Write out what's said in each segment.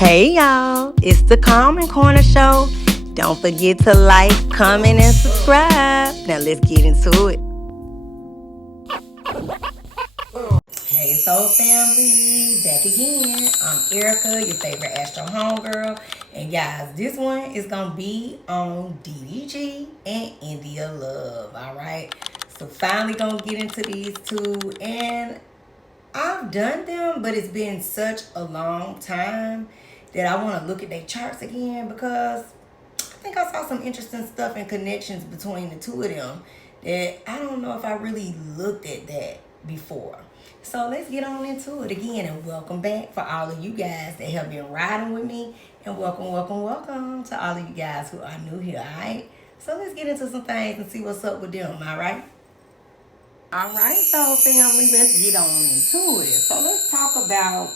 Hey y'all, it's the Calm Corner Show. Don't forget to like, comment, and subscribe. Now let's get into it. Hey Soul Family, back again. I'm Erica, your favorite Astro Homegirl. And guys, this one is gonna be on DDG and India Love, alright? So finally gonna get into these two, and I've done them, but it's been such a long time that I want to look at their charts again because I think I saw some interesting stuff and connections between the two of them that I don't know if I really looked at that before. So let's get on into it again, and welcome back for all of you guys that have been riding with me, and welcome to all of you guys who are new here, alright? So let's get into some things and see what's up with them, alright? All right, so family, let's get on into it. So let's talk about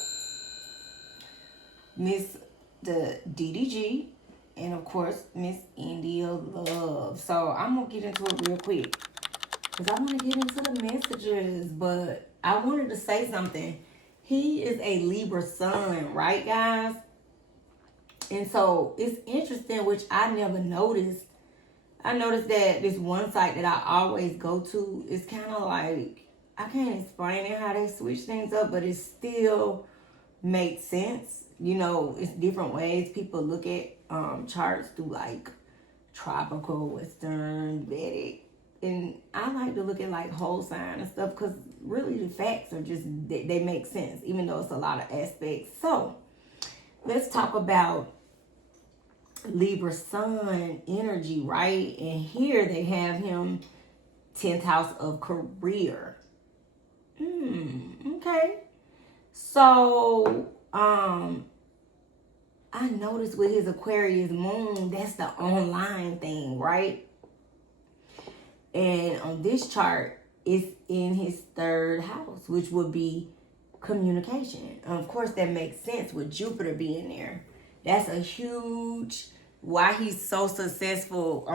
Miss the DDG and of course Miss India Love. So I'm gonna get into it real quick because I want to get into the messages, but I wanted to say something. He is a Libra sun, right, guys? And so it's interesting, which I never noticed. I noticed that this one site that I always go to is kind of like, I can't explain it how they switch things up, but it still makes sense. You know, it's different ways people look at charts through like tropical, Western, Vedic. And I like to look at like whole sign and stuff because really the facts are just, they make sense, even though it's a lot of aspects. So let's talk about Libra sun energy, right? And here they have him 10th house of career. Okay. So, I noticed with his Aquarius moon, that's the online thing, right? And on this chart, it's in his 3rd house, which would be communication. Of course, that makes sense with Jupiter being there. That's a huge, why he's so successful,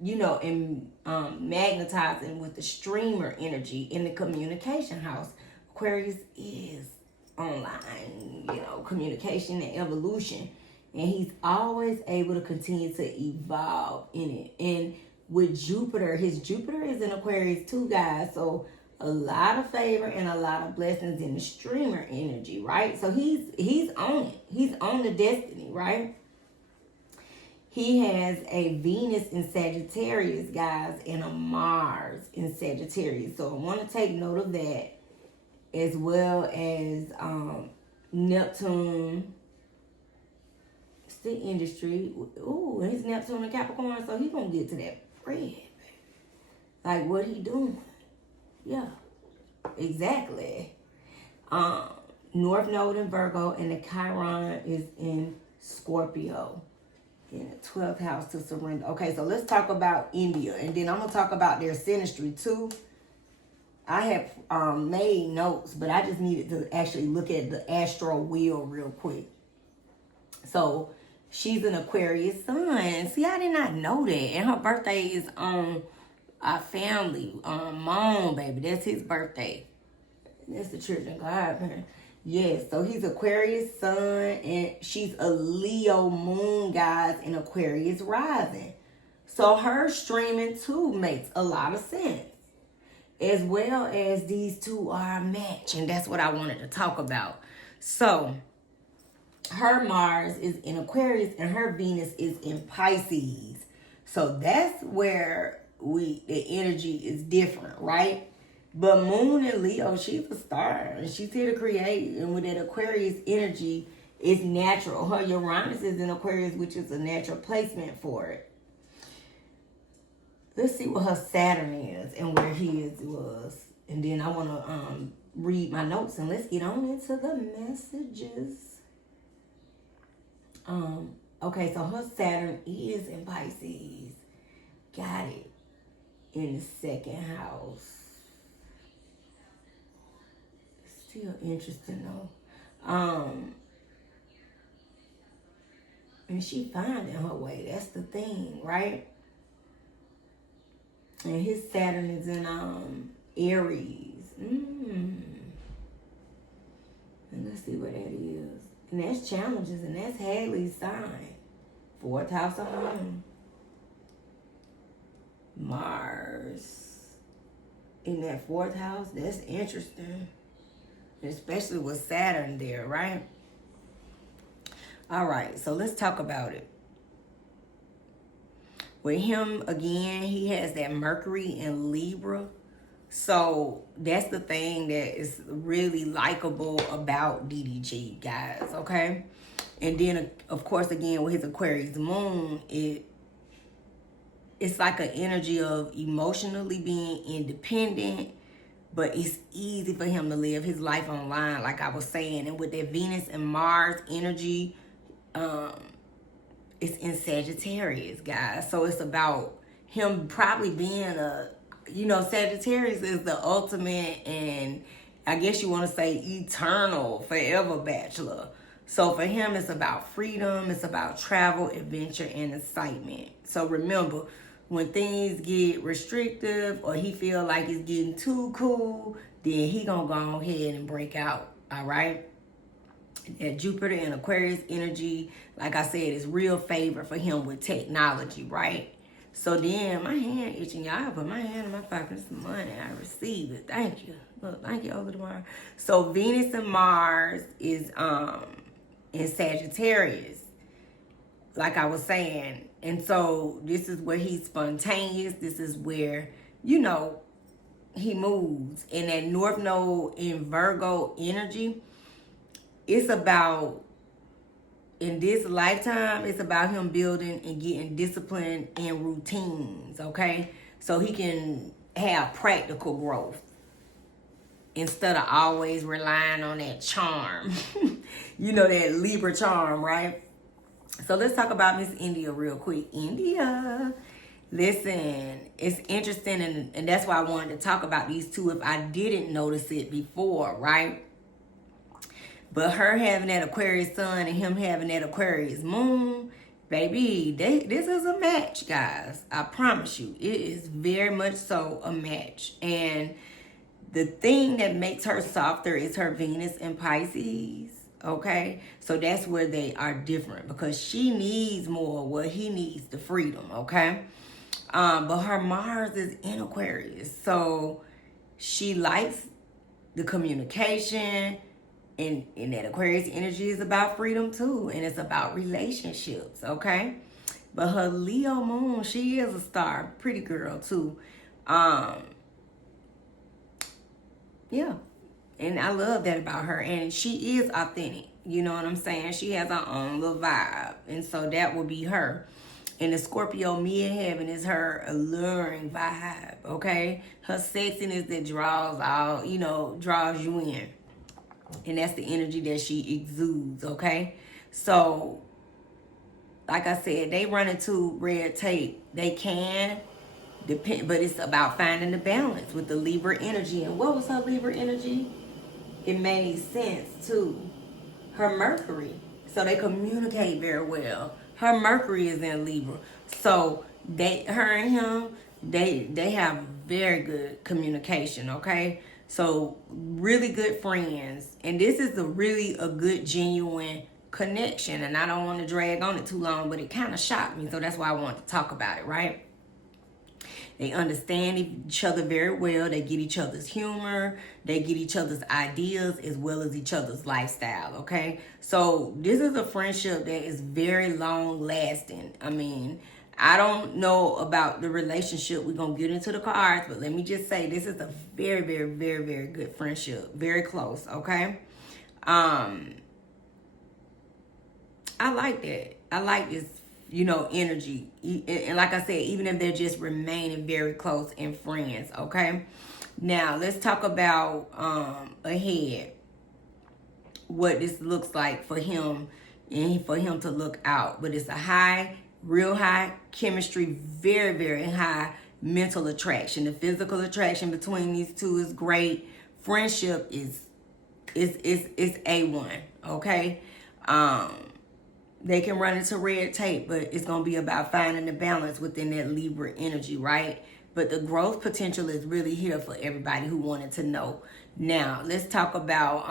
in magnetizing with the streamer energy in the communication house. Aquarius is online, communication and evolution. And he's always able to continue to evolve in it. And with Jupiter, his Jupiter is in Aquarius too, guys. So a lot of favor and a lot of blessings in the streamer energy, right? So he's on it. He's on the destiny, right? He has a Venus in Sagittarius, guys, and a Mars in Sagittarius. So I want to take note of that, as well as Neptune. It's the industry. Ooh, his Neptune in Capricorn, so he's going to get to that bread. Like, what he doing? Yeah, exactly. North Node in Virgo, and the Chiron is in Scorpio in the 12th house to surrender. Okay, so let's talk about India, and then I'm going to talk about their synastry too. I have made notes, but I just needed to actually look at the astro wheel real quick. So she's an Aquarius sun. See, I did not know that. And her birthday is on our family. Mom, baby. That's his birthday. That's the children God, man. Yes, so he's Aquarius sun, and she's a Leo moon, guys, in Aquarius rising. So her streaming too makes a lot of sense. As well as these two are a match, and that's what I wanted to talk about. So her Mars is in Aquarius and her Venus is in Pisces. So that's where the energy is different, right? But Moon and Leo, she's a star and she's here to create. And with that Aquarius energy, it's natural. Her Uranus is in Aquarius, which is a natural placement for it. Let's see what her Saturn is and where his was. And then I want to read my notes, and let's get on into the messages. Okay, so her Saturn is in Pisces. Got it. In the 2nd house. Still interesting though. And she finding her way. That's the thing, right? And his Saturn is in Aries. And let's see where that is. And that's challenges, and that's Hadley's sign. Fourth house of home. Mars in that fourth house, that's interesting. Especially with Saturn there, right? All right, so let's talk about it. With him, again, he has that Mercury in Libra. So that's the thing that is really likable about DDG, guys, okay? And then, of course, again, with his Aquarius moon, it's like an energy of emotionally being independent, but it's easy for him to live his life online, like I was saying. And with that Venus and Mars energy, it's in Sagittarius, guys. So it's about him probably being Sagittarius is the ultimate, and I guess you want to say eternal, forever bachelor. So for him, it's about freedom, it's about travel, adventure, and excitement. So remember, when things get restrictive or he feel like it's getting too cool, then he gonna go ahead and break out, all right? That Jupiter and Aquarius energy, like I said, is real favor for him with technology, right? So then, my hand itching, y'all. I put my hand in my pocket. It's money. I receive it. Thank you. Look, thank you over tomorrow. So Venus and Mars is in Sagittarius, like I was saying. And so this is where he's spontaneous. This is where, he moves. And that North Node in Virgo energy, it's about, in this lifetime, it's about him building and getting discipline and routines, okay? So he can have practical growth instead of always relying on that charm. That Libra charm, right? So let's talk about Miss India real quick. India, listen, it's interesting, and that's why I wanted to talk about these two if I didn't notice it before, right? But her having that Aquarius sun and him having that Aquarius moon, baby, this is a match, guys. I promise you. It is very much so a match. And the thing that makes her softer is her Venus in Pisces, okay? So that's where they are different because she needs more where he needs the freedom, okay? But her Mars is in Aquarius. So she likes the communication. And that Aquarius energy is about freedom too. And it's about relationships, okay? But her Leo moon, she is a star. Pretty girl too. Yeah. And I love that about her. And she is authentic. You know what I'm saying? She has her own little vibe. And so that will be her. And the Scorpio midheaven is her alluring vibe, okay? Her sexiness that draws you in. And that's the energy that she exudes, okay? So, like I said, they run into red tape. They can depend, but it's about finding the balance with the Libra energy. And what was her Libra energy? It made sense, too. Her Mercury. So they communicate very well. Her Mercury is in Libra. So, her and him, they have very good communication, okay? So really good friends. And this is a good, genuine connection. And I don't want to drag on it too long, but it kind of shocked me. So that's why I want to talk about it, right? They understand each other very well. They get each other's humor. They get each other's ideas as well as each other's lifestyle, okay? So this is a friendship that is very long lasting. I mean, I don't know about the relationship. We're going to get into the cards, but let me just say this is a very, very, very, very good friendship. Very close, okay? I like that. I like this, energy. And like I said, even if they're just remaining very close and friends, okay? Now, let's talk about ahead, what this looks like for him and for him to look out. But it's a real high chemistry, very, very high mental attraction. The physical attraction between these two is great. Friendship is A1, okay? They can run into red tape, but it's going to be about finding the balance within that Libra energy, right? But the growth potential is really here for everybody who wanted to know. Now, let's talk about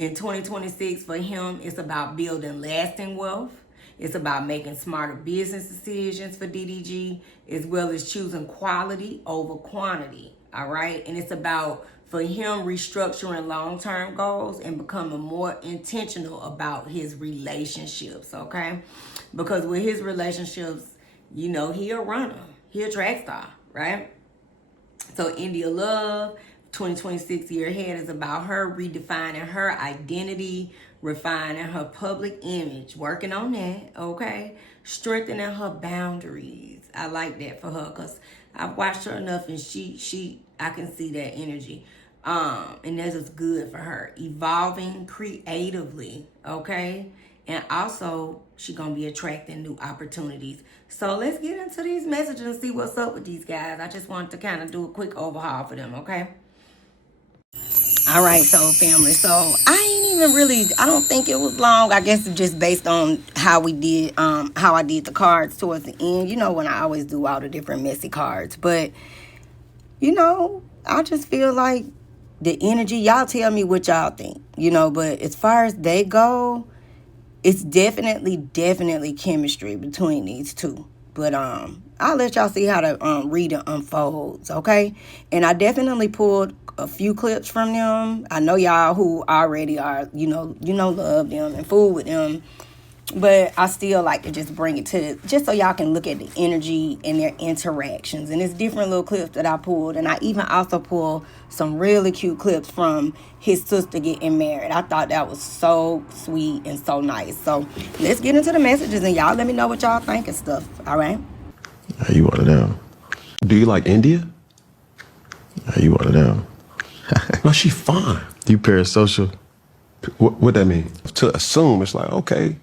In 2026 for him, it's about building lasting wealth. It's about making smarter business decisions for DDG, as well as choosing quality over quantity. All right. And it's about for him restructuring long-term goals and becoming more intentional about his relationships. Okay. Because with his relationships, you know, he a runner. He a track star, right? So India Love, 2026 year ahead is about her redefining her identity, refining her public image, working on that, okay? Strengthening her boundaries. I like that for her because I've watched her enough and I can see that energy. And that is good for her. Evolving creatively, okay? And also, she's going to be attracting new opportunities. So let's get into these messages and see what's up with these guys. I just wanted to kind of do a quick overhaul for them, okay? All right, so family. So I don't think it was long. I guess just based on how we did, how I did the cards towards the end. You know, when I always do all the different messy cards. But, you know, I just feel like the energy, y'all tell me what y'all think, you know, but as far as they go, it's definitely chemistry between these two. But I'll let y'all see how the reading unfolds, okay? And I definitely pulled a few clips from them. I know y'all who already are, you know, love them and fool with them. But I still like to just bring it to, just so y'all can look at the energy and their interactions. And it's different little clips that I pulled. And I even also pulled some really cute clips from his sister getting married. I thought that was so sweet and so nice. So let's get into the messages and y'all let me know what y'all think and stuff. All right? How you want it down? Do you like India? How you want it down? No, she fine. You parasocial? What that mean? To assume it's like, okay.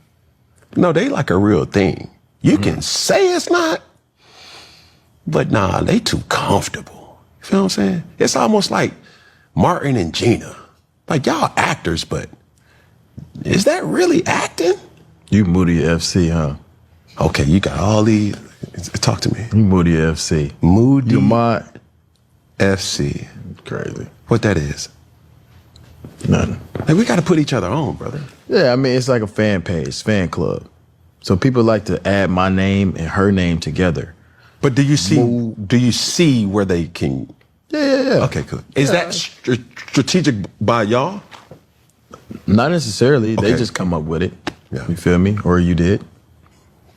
No, they like a real thing. You can say it's not, but nah, they too comfortable. You feel what I'm saying? It's almost like Martin and Gina. Like, y'all actors, but is that really acting? You Moody FC, huh? Okay, you got all these. Talk to me. You Moody FC. Moody You mod? FC. Crazy. What that is? Nothing. Like, we got to put each other on, brother. Yeah, I mean, it's like a fan page, fan club. So people like to add my name and her name together. But do you see where they can? Yeah. Okay, cool. Is that strategic by y'all? Not necessarily. Okay. They just come up with it. Yeah. You feel me? Or you did.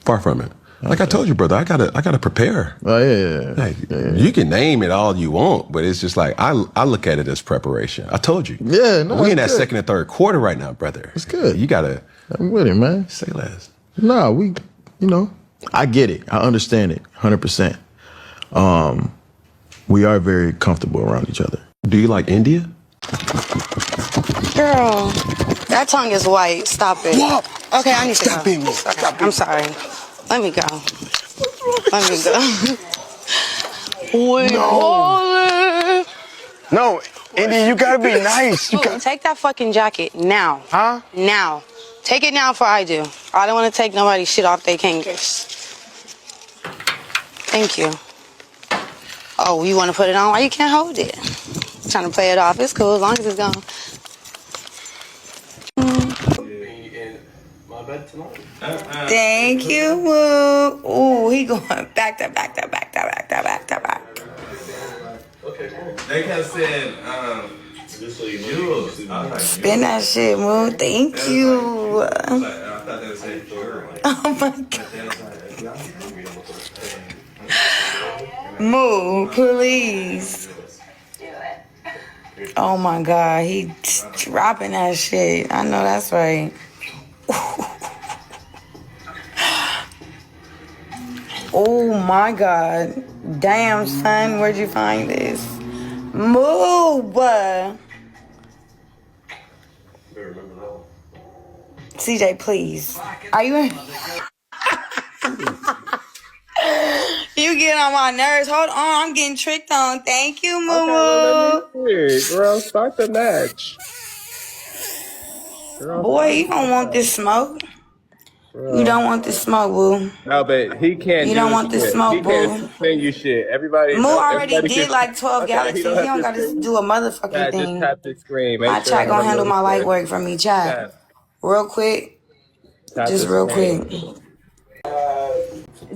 Far from it. Like I told you, brother, I gotta prepare. Oh yeah. Like, you can name it all you want, but it's just like I look at it as preparation. I told you. Yeah, no. We in that second and third quarter right now, brother. It's good. You gotta. I'm with it, man. Say less. No, I get it. I understand it 100%. We are very comfortable around each other. Do you like India? Girl, that tongue is white. Stop it. What? Okay, I need to Stop go. being me. Okay, I'm sorry. Let me go. Let me go. No, India, you gotta be nice. Ooh, take that fucking jacket now. Huh? Now. Take it now before I do. I don't want to take nobody's shit off their fingers. Thank you. Oh, you want to put it on? Why you can't hold it? Trying to play it off. It's cool as long as it's gone. Thank you, Woo. Ooh, he going back to back. They kept saying, Jules. I was like, Spin that shit, Woo. Thank you. I thought they were saying girl. Oh my God. Moo, please. Oh my God, he dropping that shit. I know that's right. Oh my God. Damn, son, where'd you find this? Move. CJ, please. Are you in? You get on my nerves. Hold on, I'm getting tricked on. Thank you, Moo. Girl, start the match. Boy, you don't want this smoke. You don't want the smoke, boo. No, but he can't. You don't want the smoke, He can't send you shit. Everybody. Moo already everybody did can, like 12 okay, galaxies. He don't gotta do a motherfucking just thing. tap the screen. Make My sure chat gonna handle my light chat. work for me, chat. Real quick. Just real quick.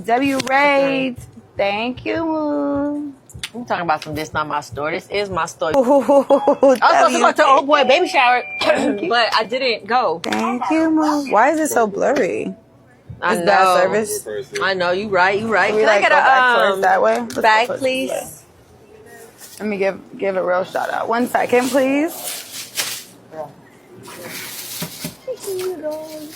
W Raid. Thank you, Moo. I'm talking about some. This not my store. This is my store. Ooh, I was supposed to go to old boy baby shower, but I didn't go. Thank you, Moo. Why is it so blurry? I It's know. bad service. I know. You right. You right. Can we Can I get go back a towards that way? Let's go bag, towards please? this way. Let me give a real shout out. 1 second, please.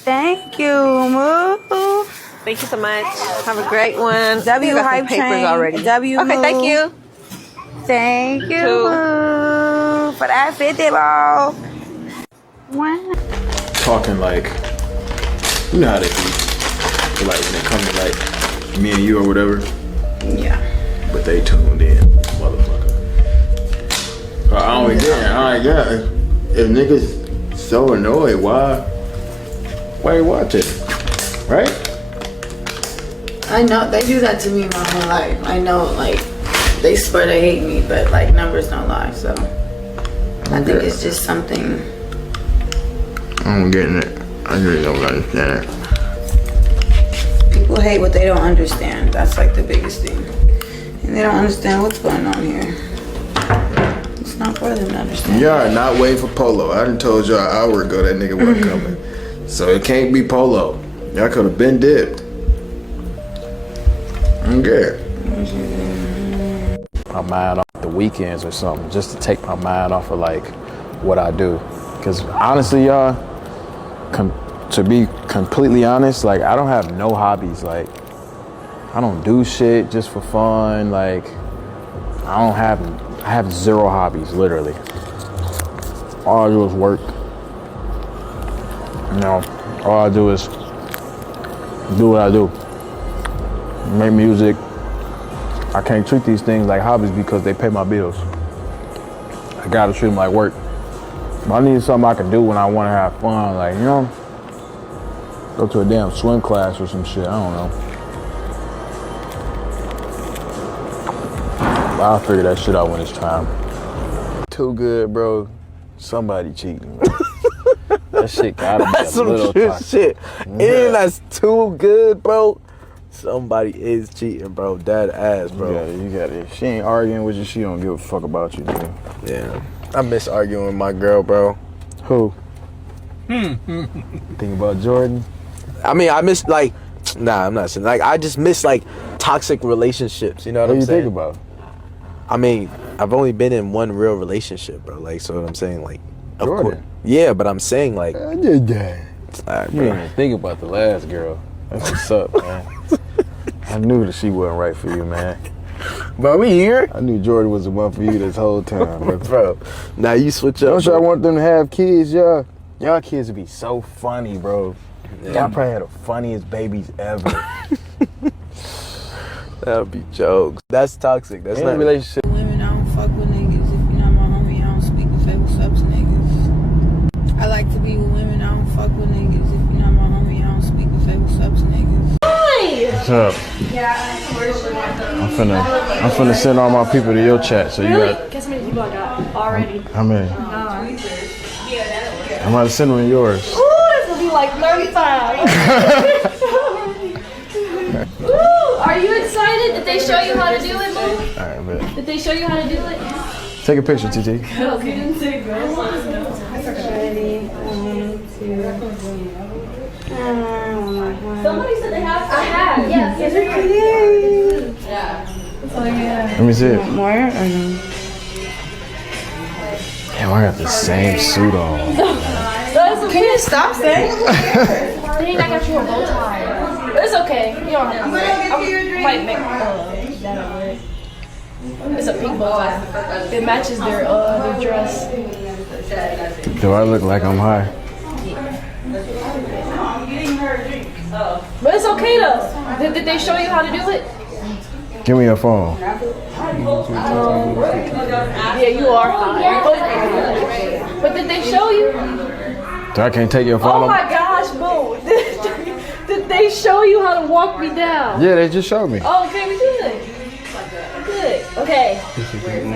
Thank you, Moo. Thank you so much. Have a great one. W You got some hype papers train. already. W Okay, Moo. thank you. Thank you, Two. Moo, for that 50 ball. Wow. Talking like, you know how they be. Like when they come to like me and you or whatever, Yeah. but they tuned in, motherfucker. I don't get it. If niggas so annoyed, why you watching? Right? I know they do that to me my whole life. I know, like, they swear they hate me, but like numbers don't lie. So I think it's just something. I'm getting it. I really don't understand it. People hate what they don't understand. That's like the biggest thing, and they don't understand what's going on here. It's not for them to understand. Y'all are not waiting for Polo. I done told y'all an hour ago that nigga wasn't coming. So it can't be Polo. Y'all could have been dipped. I'm good. My mind off the weekends or something, just to take my mind off of like what I do. Because honestly, y'all, to be completely honest, like I don't have no hobbies. Like I don't do shit just for fun. Like I have zero hobbies, literally. All I do is work. You know, all I do is do what I do. Make music. I can't treat these things like hobbies because they pay my bills. I gotta treat them like work. I need something I can do when I wanna have fun, like, you know? Go to a damn swim class or some shit, I don't know. But I'll figure that shit out when it's time. Too good, bro. Somebody cheating. That shit gotta be That's a some little true toxic. shit. Yeah. Anything that's too good, bro, somebody is cheating, bro. Dead ass, bro. You got it. She ain't arguing with you. She don't give a fuck about you, dude. Yeah. I miss arguing with my girl, bro. Who? Think about Jordan? I mean, I miss, like, nah, I'm not saying. Like, I just miss, like, toxic relationships. You know what What I'm do you saying? think about? I mean, I've only been in one real relationship, bro. Like, so what I'm saying, like, of Jordan. course. Yeah, but I'm saying, like, I alright, didn't bro. even think about the last girl. That's what's up, man. I knew that she wasn't right for you, man. But we here, I knew Jordan was the one for you this whole time, bro. bro. Now you switch up. Don't y'all bro. want them to have kids, y'all? Y'all kids would be so funny, bro. Y'all probably had the funniest babies ever. That would be jokes. That's toxic. That's In not a relationship. Women, I don't fuck with niggas. If you're not my homie, I don't speak and say what's up to niggas. I like to be with women, I don't fuck with niggas. If you're not my homie, I don't speak and say what's up to niggas. What's up? I'm finna send all my people to your chat. So you got. Guess how many people I got already? How many? I'm about to send them to yours. Ooh, this will be like 35. Ooh, are you excited? Did they show you how to do it, Mom? All right, bet. Did they show you how to do it? Take a picture, TT. Okay. Somebody said they have. I have. Yes. Yes, they're pretty. Yeah. Let me see it. More or no? Damn, I got the same suit on. Can you stop saying? I think I got you a bow tie. But it's okay. You don't have to. I might make that over it. It's a pink bow tie. It matches their dress. Do I look like I'm high? But it's okay though. Did they show you how to do it? Give me your phone. Yeah, you are high. But did they show you? So I can't take your Oh phone? my gosh, boo. Did they show you how to walk me down? Yeah, they just showed me. Oh, okay, we good. Good. Okay.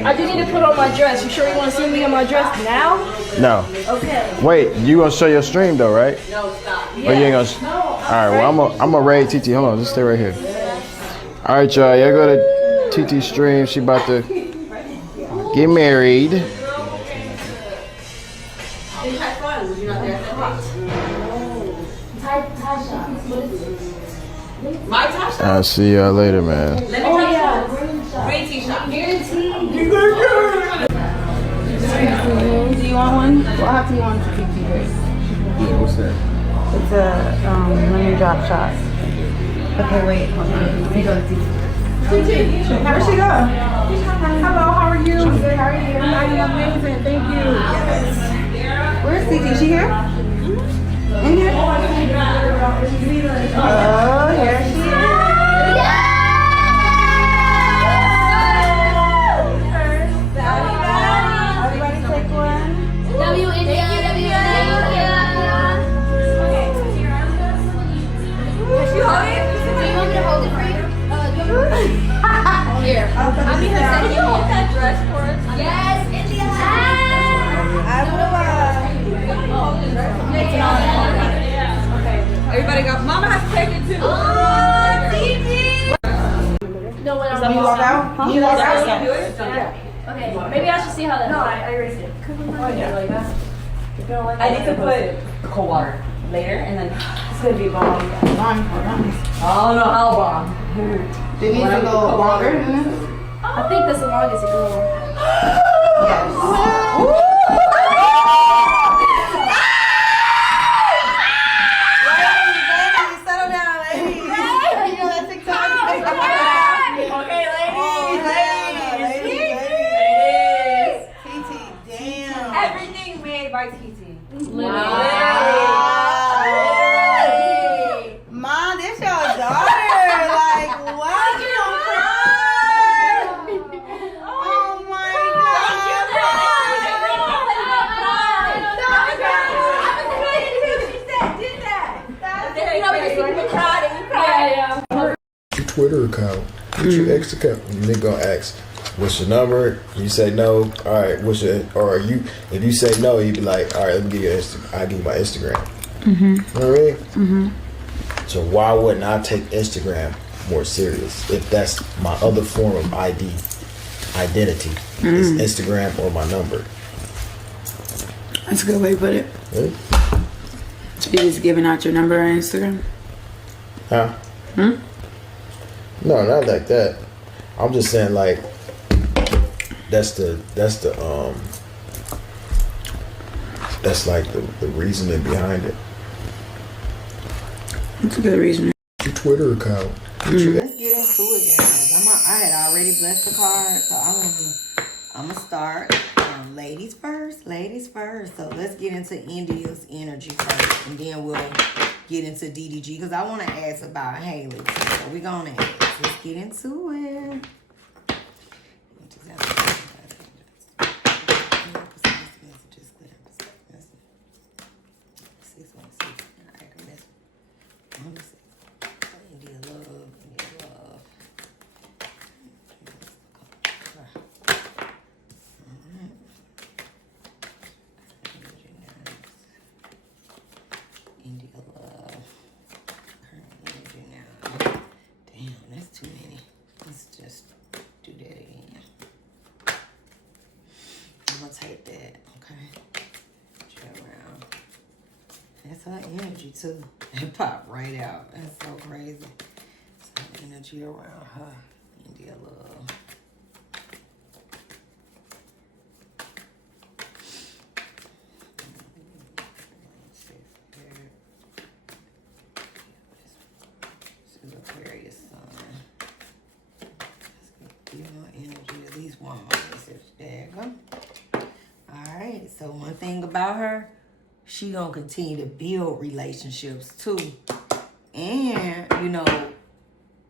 I do need to put on my dress. You sure you want to see me in my dress now? No. Okay. Wait, you gonna show your stream though, right? No, stop. Or you ain't gonna? All right. Well, I'm gonna raid TT. Hold on, just stay right here. All right, y'all. Y'all go to TT stream. She about to get married. I'll see y'all later, man. Oh, yeah. Green tea shop. Green tea. Do you want one? Well, I'll have to you want to keep first. What's that? It's a lemon drop shot. Okay, wait. Hold on. Let me go to tea. Where'd she go? Hello, how are you? Good, how are you? I'm amazing, thank you. Yes. Where's TT? She here? In here? Oh, here she is. Everybody take one. W India, W India. Okay. Is she holding it? Do you want me to hold it for you? Here. I mean, can you hold that dress for us? Yes, India. I will. Everybody got. Mama has to take it too. Oh, TT. No, when You walk out? Huh? You walk out? Okay, maybe I should see how that. No, I erased it. I need to put cold water later, and then it's gonna be bomb. I don't know how bomb. Do you need to go longer than this? I think that's the longest it goes. Yes. Settle down, ladies. You know that TikTok? Okay, ladies. TT, damn. Everything made by TT. Mom, this your daughter. Like, what? You don't cry. Oh my Your Twitter account, get your X account. Nigga gonna ask, what's your number? You say no. All right, what's your? Or you? If you say no, you be like, all right, let me give you I give you my Instagram. You know what I mean? So why wouldn't I take Instagram more serious if that's my other form of identity? Is Instagram or my number? That's a good way to put it. Right? So you just giving out your number on Instagram? Huh? No, not like that. I'm just saying like that's like the reasoning behind it. That's a good reason. Your Twitter account. Let's get into it, guys. I had already blessed the card, so I'm gonna start. Ladies first. So let's get into India's energy first, and then we'll get into DDG because I want to ask about Haley. So we're gonna ask. Let's get into it. India love. India love. Energy now. Damn, that's too many. Let's just do that again. I'm gonna take that, okay? Chill around. That's her energy too. It popped right out. That's so crazy. So energy around her. India love. Aquarius sun. Let's give more energy, at least one more message. There you go. Alright, so one thing about her, she gonna continue to build relationships too. And, you know,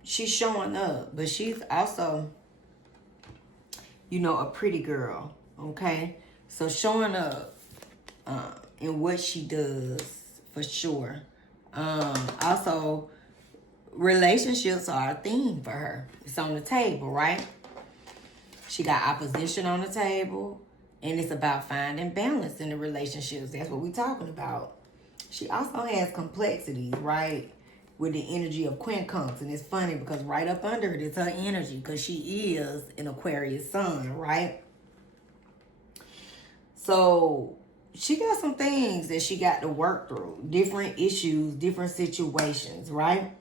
she's showing up, but she's also, you know, a pretty girl, okay? So showing up in what she does, for sure, Also, relationships are a theme for her. It's on the table, right? She got opposition on the table, and it's about finding balance in the relationships. That's what we're talking about. She also has complexities, right? With the energy of quincunx. And it's funny because right up under it is her energy, because she is an Aquarius sun, right? So she got some things that she got to work through. Different issues, different situations, right?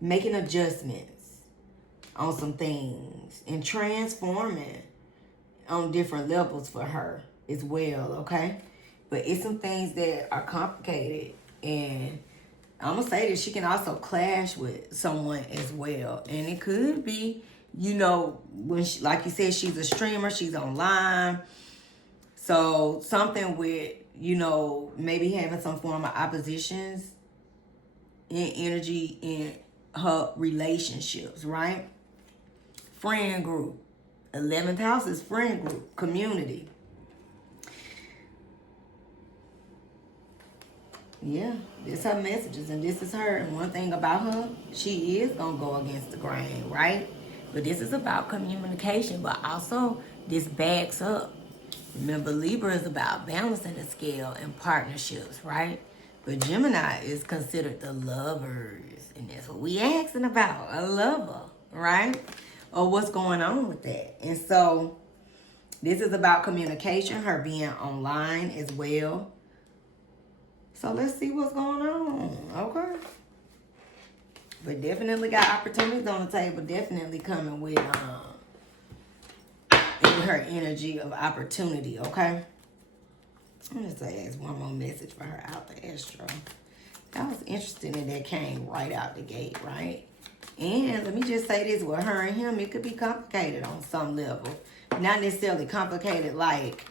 Making adjustments on some things and transforming on different levels for her as well, okay? But it's some things that are complicated, and I'm gonna say that she can also clash with someone as well. And it could be, you know, when she, like you said, she's a streamer, she's online. So something with, you know, maybe having some form of oppositions in energy in her relationships, right? Friend group. 11th house is friend group, community. Yeah, this her messages, and this is her. And one thing about her, she is gonna go against the grain, right? But this is about communication, but also this backs up. Remember, Libra is about balancing the scale and partnerships, right? But Gemini is considered the lovers, and that's what we asking about, a lover, right? Or what's going on with that. And so this is about communication, her being online as well. So let's see what's going on, okay? But definitely got opportunities on the table, definitely coming with her energy of opportunity, okay? I'm just gonna ask one more message for her out the Astro. That was interesting that that came right out the gate, right? And let me just say this, with her and him, it could be complicated on some level. Not necessarily complicated like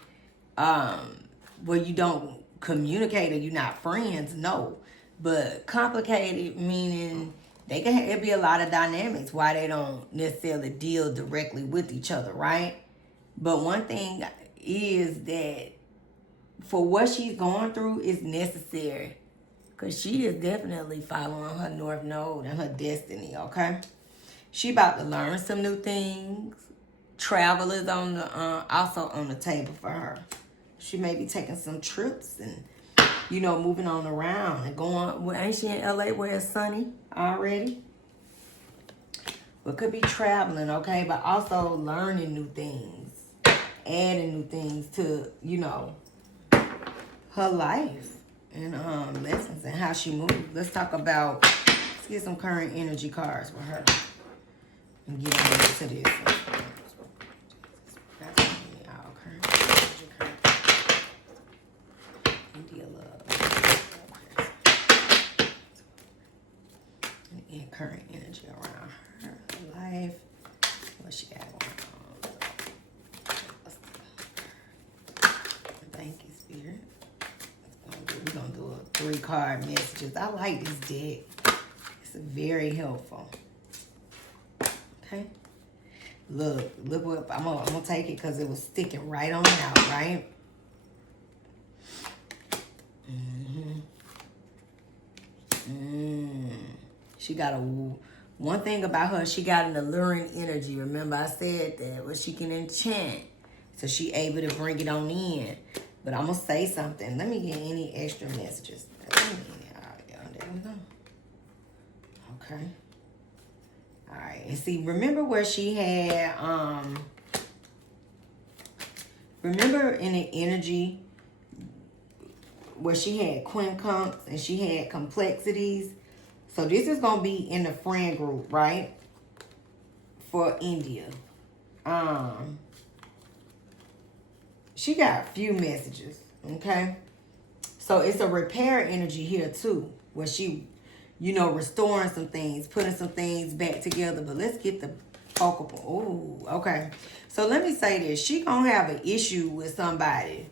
where you don't communicate or you're not friends, no. But complicated meaning it'd be a lot of dynamics why they don't necessarily deal directly with each other, right? But one thing is that for what she's going through is necessary, because she is definitely following her North Node and her destiny, okay? She about to learn some new things. Travel is on the also on the table for her. She may be taking some trips and, you know, moving on around and going. Well, ain't she in LA where it's sunny already? But could be traveling, okay? But also learning new things, adding new things to, you know, her life and lessons and how she moves. Let's talk about, let's get some current energy cards for her and get into this. India love. And current energy around her life. What she got going on? Thank you, Spirit. We're going to do a 3-card messages. I like this deck. It's very helpful. Okay. Look what, I'm gonna take it because it was sticking right on out, right? She got one thing about her, she got an alluring energy. Remember I said that, well, she can enchant. So she able to bring it on in. But I'm gonna say something. Let me get any extra messages. There we go. Okay. All right. And see, remember where she had, remember in the energy where she had quincunx and she had complexities. So this is going to be in the friend group, right? For India. She got a few messages, okay? So it's a repair energy here too, where she, you know, restoring some things, putting some things back together. But let's get the focal point. Ooh, okay. So let me say this. She gonna have an issue with somebody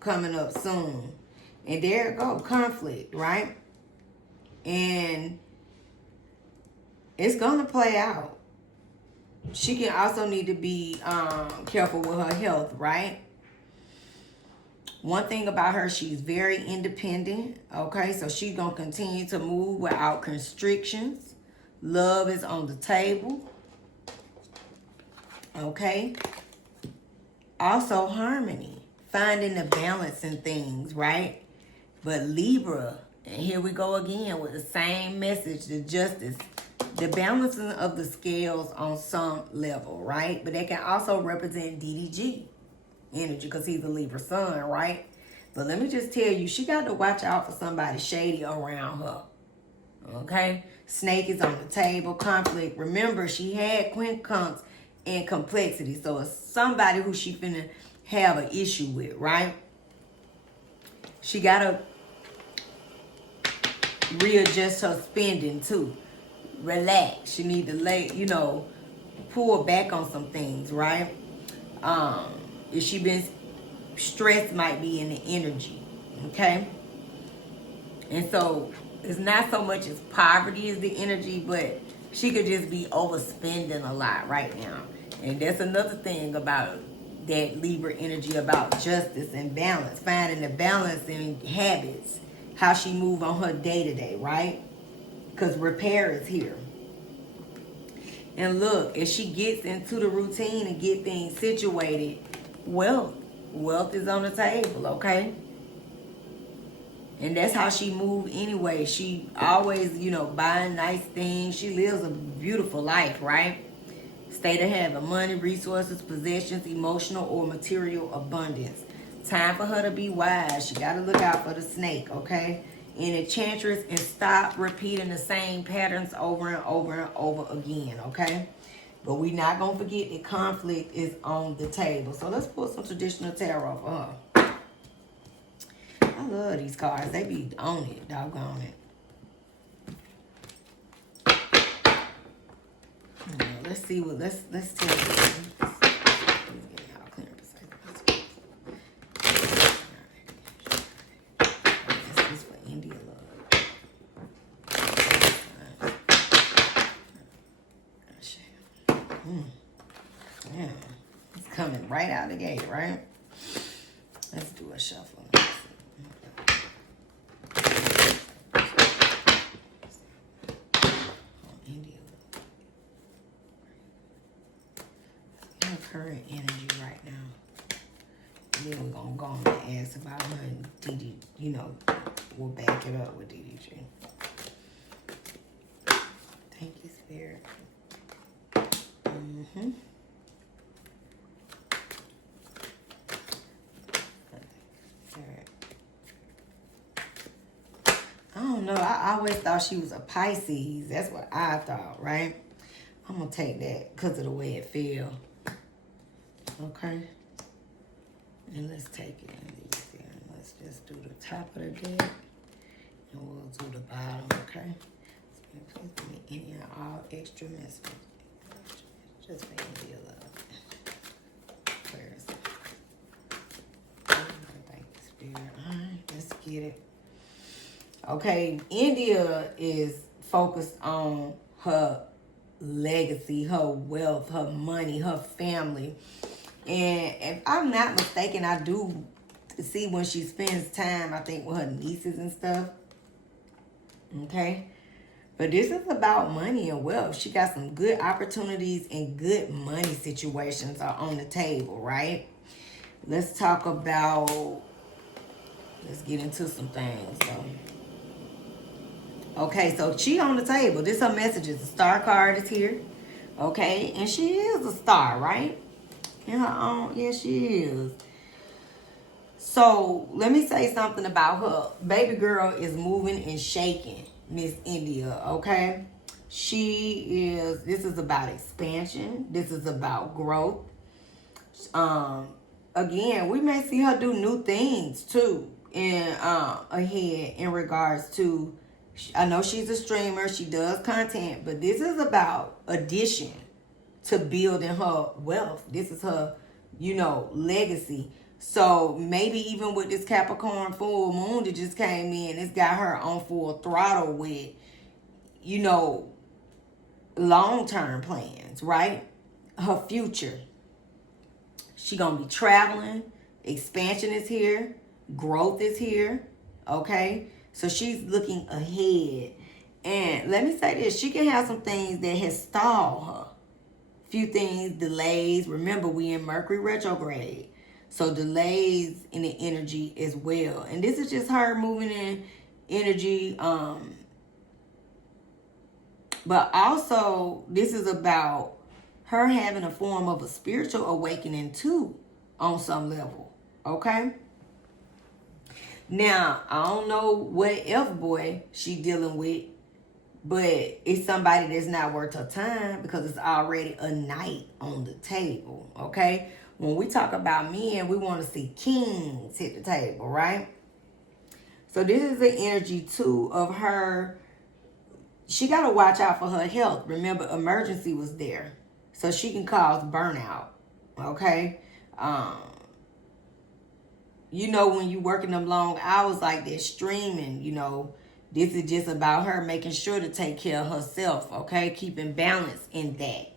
coming up soon. And there it go, conflict, right? And it's gonna play out. She can also need to be careful with her health, right? One thing about her, she's very independent. Okay, so she's going to continue to move without constrictions. Love is on the table. Okay. Also, harmony. Finding the balance in things, right? But Libra, and here we go again with the same message, the justice. The balancing of the scales on some level, right? But they can also represent DDG energy because he's a Libra sun, right? But let me just tell you, she got to watch out for somebody shady around her. Okay? Snake is on the table. Conflict. Remember, she had quincunx and complexity. So it's somebody who she finna have an issue with, right? She got to readjust her spending too. Relax. She need to pull back on some things, right? If she been stressed, might be in the energy, okay? And so it's not so much as poverty is the energy, but she could just be overspending a lot right now. And that's another thing about that Libra energy, about justice and balance, finding the balance in habits, how she move on her day-to-day, right? Because repair is here. And look, if she gets into the routine and get things situated, wealth is on the table, okay? And that's how she move anyway. She always, buying nice things. She lives a beautiful life, right? State of having money, resources, possessions, emotional or material abundance. Time for her to be wise. She got to look out for the snake, okay? And enchantress, and stop repeating the same patterns over and over and over again, okay? But we're not going to forget that conflict is on the table. So let's pull some traditional tarot for her. I love these cards. They be on it, doggone it. Let's see what, let's tell you. This is for India love. Yeah, it's coming right out the gate, right? Let's do a shuffle. Current energy right now. And then we're gonna go on and ask about her and DD, we'll back it up with DDG. Thank you, Spirit. I don't know. I always thought she was a Pisces. That's what I thought, right? I'm gonna take that because of the way it feels. Okay, and let's take it in these here. Let's just do the top of the deck, and we'll do the bottom. Okay. So please give me any and all extra messages, just for India love. Where is it? Thank you, Spirit. All right, let's get it. Okay, India is focused on her legacy, her wealth, her money, her family. And if I'm not mistaken, I do see when she spends time, I think, with her nieces and stuff. Okay? But this is about money and wealth. She got some good opportunities and good money situations are on the table, right? Let's talk about, let's get into some things. Okay, so she on the table. This her messages. The star card is here. Okay, and she is a star, right? In her own, yeah, she is. So let me say something about her. Baby girl is moving and shaking, Miss India, okay? This is about expansion. This is about growth. Again, we may see her do new things too ahead in regards to, I know she's a streamer, she does content, but this is about addition to building her wealth. This is her, legacy. So maybe even with this Capricorn full moon that just came in, it's got her on full throttle with, long-term plans, right? Her future. She gonna be traveling. Expansion is here. Growth is here, okay? So she's looking ahead. And let me say this, she can have some things that has stalled her. Few things, delays. Remember, we in Mercury retrograde. So delays in the energy as well. And this is just her moving in energy. But also, this is about her having a form of a spiritual awakening too, on some level. Okay? Now, I don't know what F-boy she dealing with, but it's somebody that's not worth her time because it's already a knight on the table, okay? When we talk about men, we want to see kings hit the table, right? So this is the energy, too, of her. She got to watch out for her health. Remember, emergency was there. So she can cause burnout, okay? You know, when you working them long hours like that, streaming, you know, this is just about her making sure to take care of herself, okay? Keeping balance in that.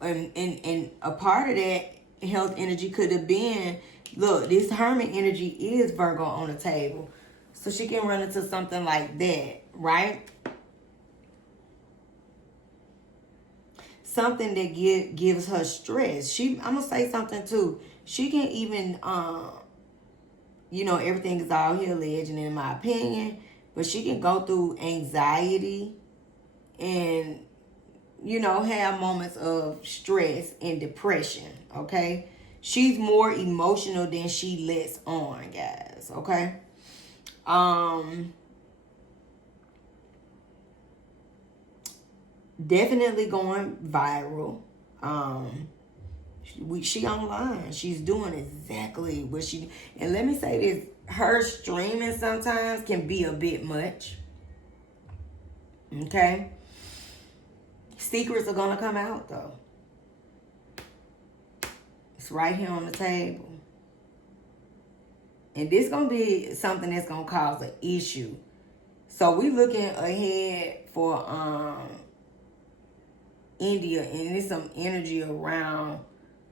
And a part of that health energy could have been, look, this hermit energy is Virgo on the table. So she can run into something like that, right? Something that gives her stress. I'm going to say something too. She can even, you know, everything is all here legend in my opinion. But she can go through anxiety and, you know, have moments of stress and depression, okay? She's more emotional than she lets on, guys, okay? Definitely going viral. She online. She's doing exactly what she... And let me say this. Her streaming sometimes can be a bit much. Okay? Secrets are going to come out, though. It's right here on the table. And this going to be something that's going to cause an issue. So we looking ahead for India. And there's some energy around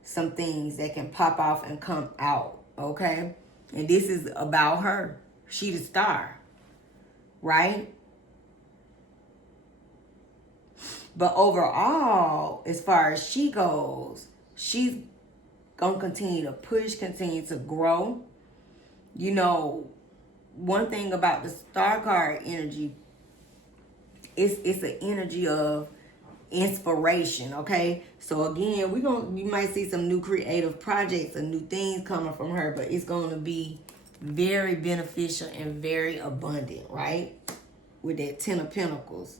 some things that can pop off and come out. Okay? And this is about her. She the star. Right? But overall, as far as she goes, she's going to continue to push, continue to grow. You know, one thing about the star card energy, it's an energy of inspiration, okay? So again, you might see some new creative projects and new things coming from her, but it's going to be very beneficial and very abundant, right? With that 10 of Pentacles.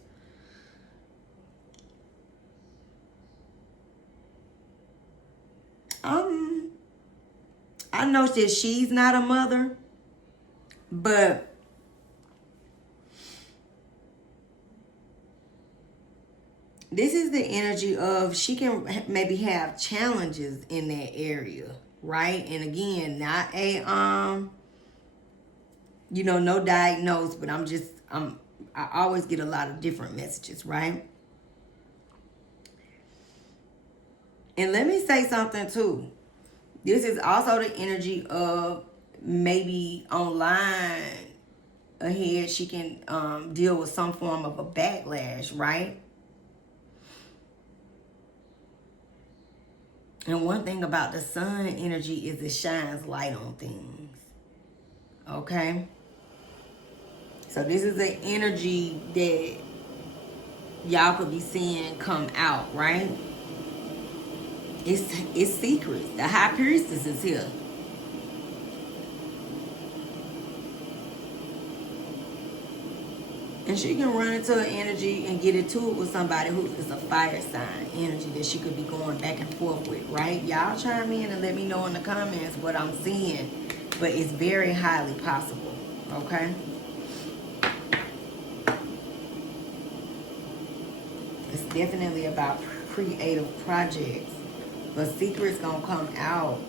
I know that she's not a mother, but this is the energy of she can maybe have challenges in that area, right? And again, not a you know, no diagnose, but I always get a lot of different messages, right? And let me say something too. This is also the energy of maybe online ahead. She can deal with some form of a backlash, right? And one thing about the sun energy is it shines light on things. Okay? So this is the energy that y'all could be seeing come out, right? It's secrets. The High Priestess is here. And she can run into her energy and get into it with somebody who is a fire sign energy that she could be going back and forth with, right? Y'all chime in and let me know in the comments what I'm seeing. But it's very highly possible, okay? It's definitely about creative projects. But secrets gonna come out.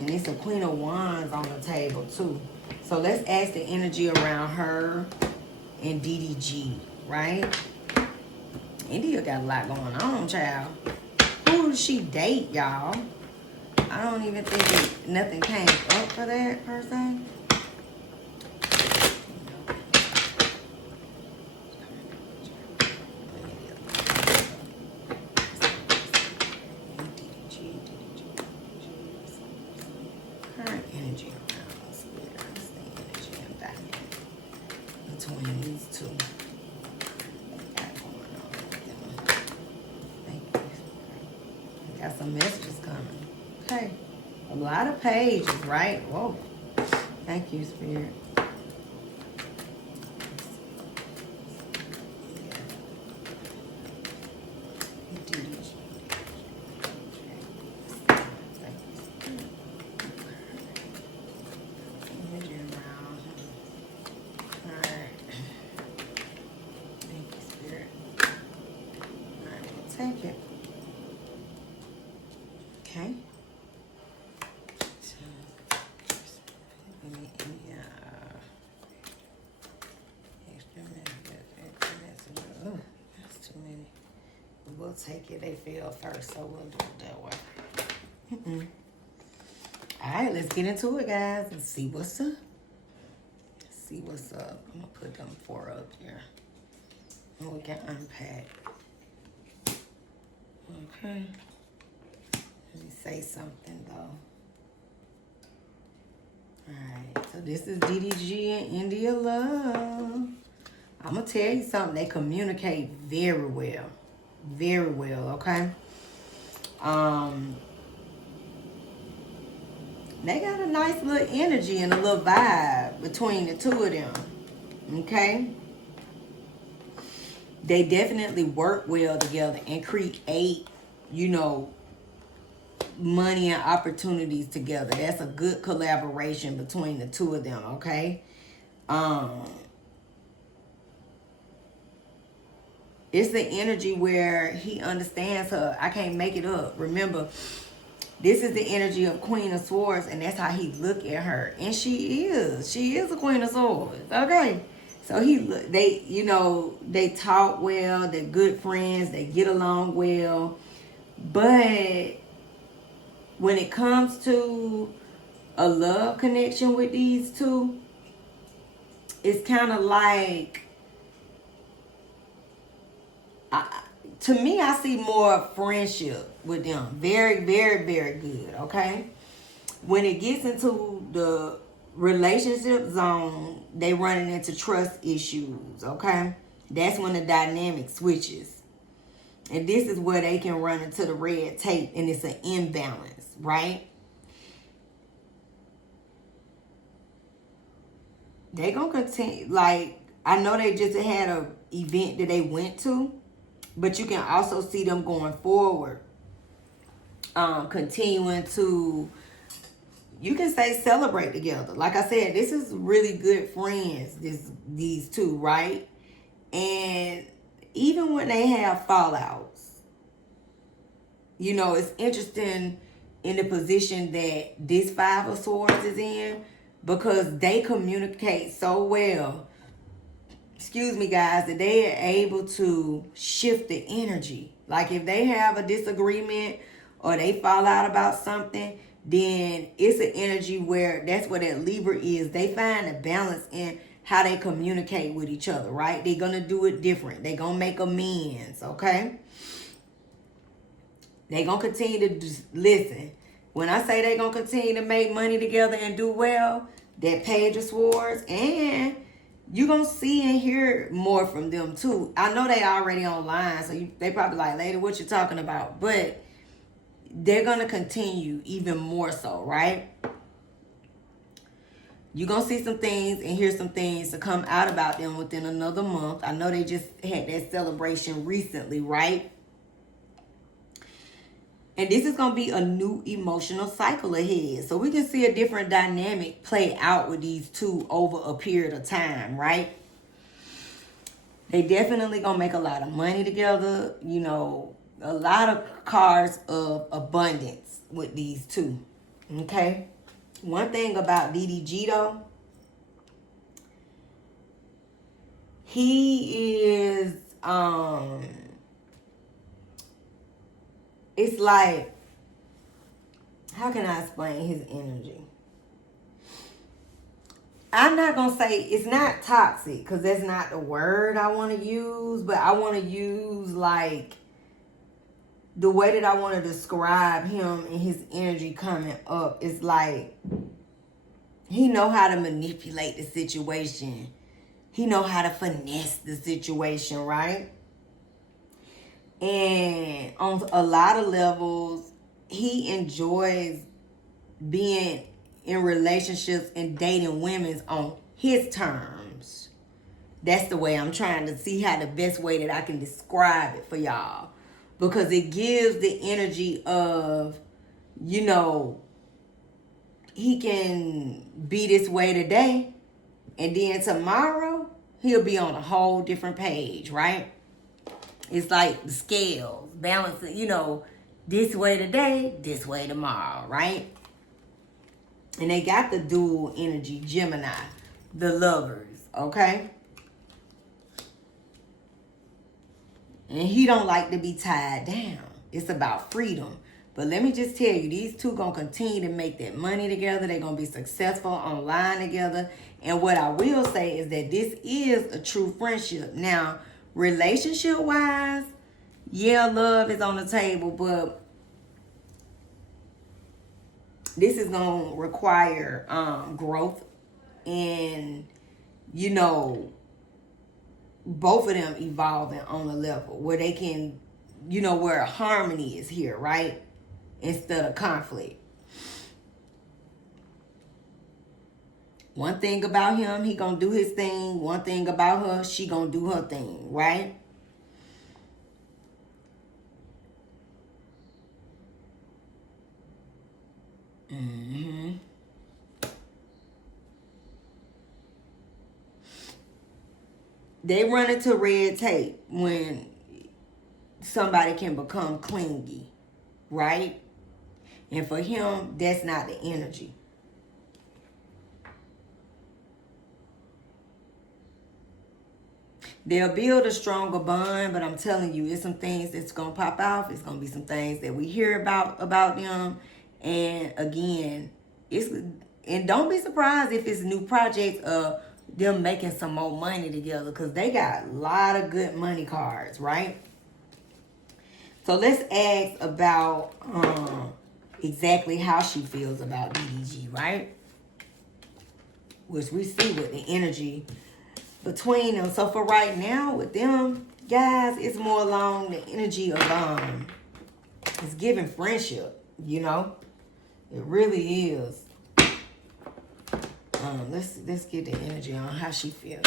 And it's a Queen of Wands on the table too. So let's ask the energy around her and DDG, right? India got a lot going on, child. Who does she date, y'all? I I don't even think nothing came up for that per se. Current energy around us. Where's the energy and dynamic between these two? Got some messages coming. Okay. A lot of pages, right? Whoa. Thank you, Spirit. Take it. Okay. Oh, that's too many. We'll take it. They feel first, so we'll do it that way. All right, let's get into it, guys, and see what's up. See what's up. I'm gonna put them 4 up here, and we can unpack. Okay. Let me say something though. Alright, so this is DDG and India Love. I'm gonna tell you something. They communicate very well. Very well, okay? They got a nice little energy and a little vibe between the two of them. Okay? They definitely work well together and create, you know, money and opportunities together. That's a good collaboration between the two of them, okay? It's the energy where he understands her. I can't make it up. Remember, this is the energy of Queen of Swords, and that's how he look at her. And she is a Queen of Swords, okay? So they talk well, they're good friends, they get along well. But when it comes to a love connection with these two, it's kind of like, to me, I see more friendship with them. Very, very, very good, okay? When it gets into the relationship zone, they running into trust issues, okay? That's when the dynamic switches. And this is where they can run into the red tape, and it's an imbalance, right? They gonna continue, like, I know they just had a event that they went to, but you can also see them going forward, continuing to, you can say, celebrate together. Like I said, this is really good friends, these two, right? And even when they have fallouts, you know, it's interesting in the position that this 5 of Swords is in, because they communicate so well, excuse me guys, that they are able to shift the energy. Like if they have a disagreement or they fall out about something, then it's an energy where that's what that Libra is. They find a balance in how they communicate with each other, right? They're going to do it different. They're going to make amends, okay? They're going to continue to listen. When I say they're going to continue to make money together and do well, that Page of Swords, and you're going to see and hear more from them too. I know they already online, so they probably like, lady, what you talking about? But they're going to continue even more so, right? You're going to see some things and hear some things to come out about them within another month. I know they just had that celebration recently, right? And this is going to be a new emotional cycle ahead. So we can see a different dynamic play out with these two over a period of time, right? They definitely going to make a lot of money together. You know, a lot of cards of abundance with these two. Okay? One thing about DDG though, he is, it's like how can I explain his energy? I'm not going to say it's not toxic because that's not the word I want to use, but I want to use like the way that I want to describe him and his energy coming up is like he know how to manipulate the situation. He know how to finesse the situation, right? And on a lot of levels, he enjoys being in relationships and dating women on his terms. That's the way I'm trying to see how the best way that I can describe it for y'all. Because it gives the energy of, you know, he can be this way today and then tomorrow he'll be on a whole different page, right? It's like the scales, balancing, you know, this way today, this way tomorrow, right? And they got the dual energy, Gemini, the lovers, okay? And he don't like to be tied down. It's about freedom. But let me just tell you, these two going to continue to make that money together. They're going to be successful online together. And what I will say is that this is a true friendship. Now, relationship-wise, yeah, love is on the table, but this is going to require growth and, you know, both of them evolving on a level where they can, you know, where harmony is here, right? Instead of conflict. One thing about him, he gonna do his thing. One thing about her, she gonna do her thing, right? Mm-hmm. They run into red tape when somebody can become clingy, right? And for him, that's not the energy. They'll build a stronger bond, but I'm telling you, it's some things that's going to pop off. It's going to be some things that we hear about them. And again, and don't be surprised if it's new projects of them making some more money together because they got a lot of good money cards, right? So let's ask about exactly how she feels about DDG, right? Which we see with the energy between them. So for right now with them guys, it's more along the energy of it's giving friendship, you know? It really is. Let's get the energy on how she feels.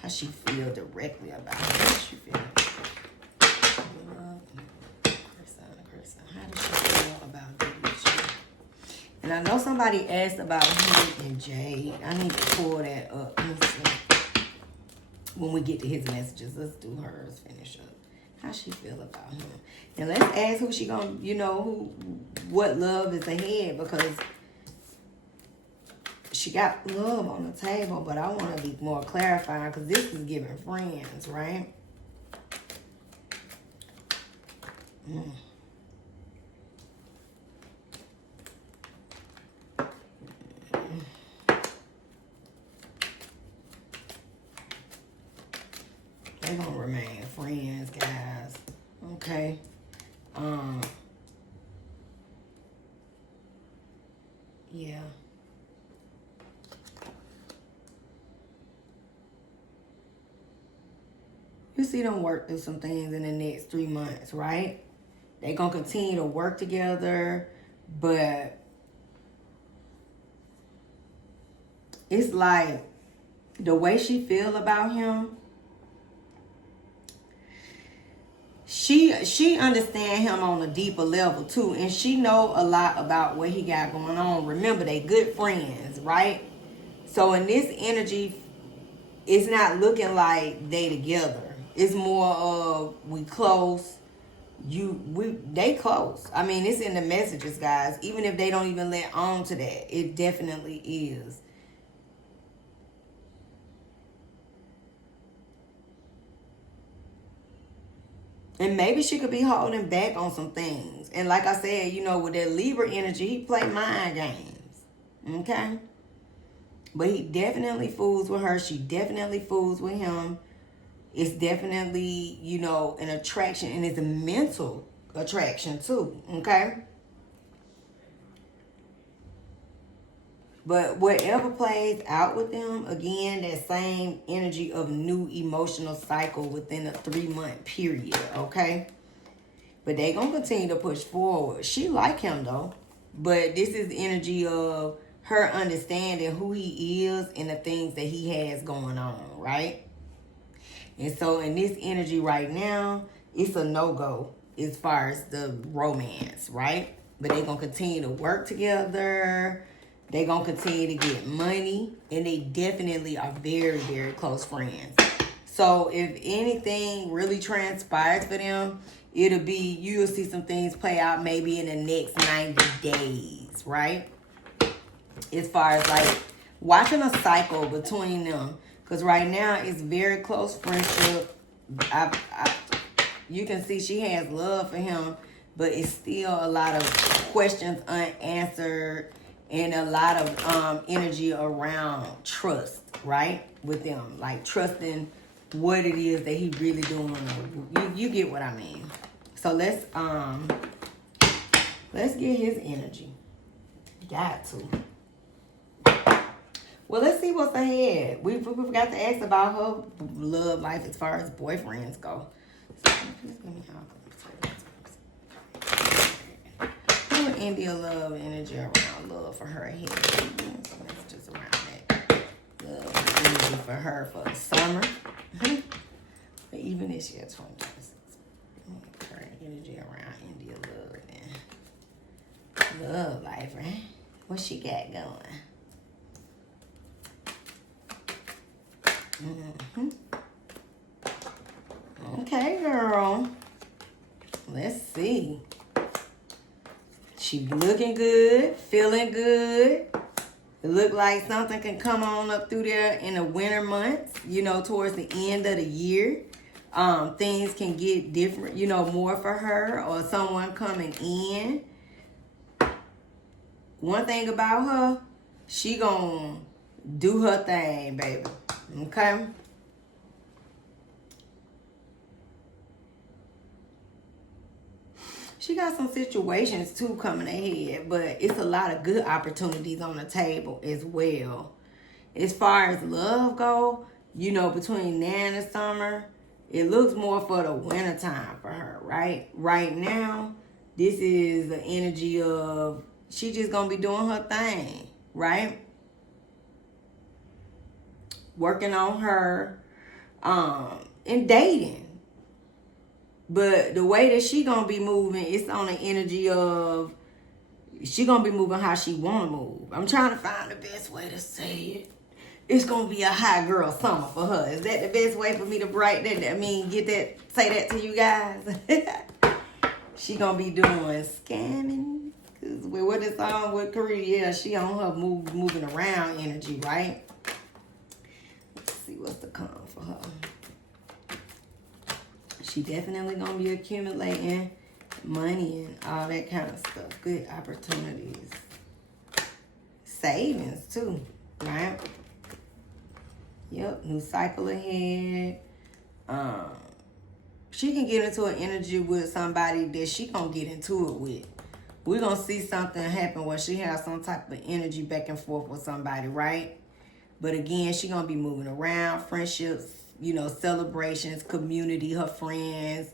How she feel directly about it. How she feel. How does she feel about DDG? And I know somebody asked about him and Jade. I need to pull that up. Let's see. When we get to his messages, let's do hers, finish up. How she feel about him. And let's ask who she gonna, you know, what love is ahead, because she got love on the table, but I want to be more clarifying because this is giving friends, right? They're gonna remain friends, guys. Okay. Yeah. You see them work through some things in the next 3 months, right? They're gonna continue to work together, but it's like the way she feel about him, she understand him on a deeper level too, and she know a lot about what he got going on. Remember, they good friends, right? So in this energy, it's not looking like they together. It's more of we close. They close. I mean, it's in the messages, guys. Even if they don't even let on to that, it definitely is. And maybe she could be holding back on some things. And like I said, you know, with that Libra energy, he play mind games. Okay? But he definitely fools with her. She definitely fools with him. It's definitely, you know, an attraction. And it's a mental attraction too. Okay? But whatever plays out with them, again, that same energy of new emotional cycle within a 3-month period, okay? But they gonna continue to push forward. She like him though, but this is the energy of her understanding who he is and the things that he has going on, right? And so in this energy right now, it's a no-go as far as the romance, right? But they gonna continue to work together. They gonna continue to get money, and they definitely are very, very close friends. So if anything really transpires for them, it'll be, you'll see some things play out maybe in the next 90 days, right? As far as like watching a cycle between them, because right now it's very close friendship. You can see she has love for him, but it's still a lot of questions unanswered. And a lot of energy around trust, right? With them. Like trusting what it is that he really doing. You get what I mean. So let's get his energy. Got to. Well, let's see what's ahead. We forgot to ask about her love life as far as boyfriends go. So just give me India love energy around love for her here. So that's just around that. Love energy for her for the summer. But even this year, 2026. Her energy around India love and love life, right? What she got going? Okay, girl. Let's see. She looking good, feeling good. It look like something can come on up through there in the winter months, you know, towards the end of the year. Things can get different, you know, more for her or someone coming in. One thing about her, she gonna do her thing, baby. Okay? She got some situations too coming ahead, but it's a lot of good opportunities on the table as well. As far as love go, you know, between now and the summer, it looks more for the winter time for her, right? Right now, this is the energy of she just gonna be doing her thing, right? Working on her, and dating. But the way that she gonna be moving, it's on the energy of she gonna be moving how she wanna move. I'm trying to find the best way to say it. It's gonna be a hot girl summer for her. Is that the best way for me to say that to you guys? She gonna be doing scamming. Cause with what it's on with Korea, yeah, she on her moving around energy, right? Let's see what's to come for her. She definitely gonna be accumulating money and all that kind of stuff. Good opportunities. Savings too, right? Yep, new cycle ahead. She can get into an energy with somebody that she gonna get into it with. We're gonna see something happen where she has some type of energy back and forth with somebody, right? But again, she gonna be moving around, friendships, you know, celebrations, community, her friends,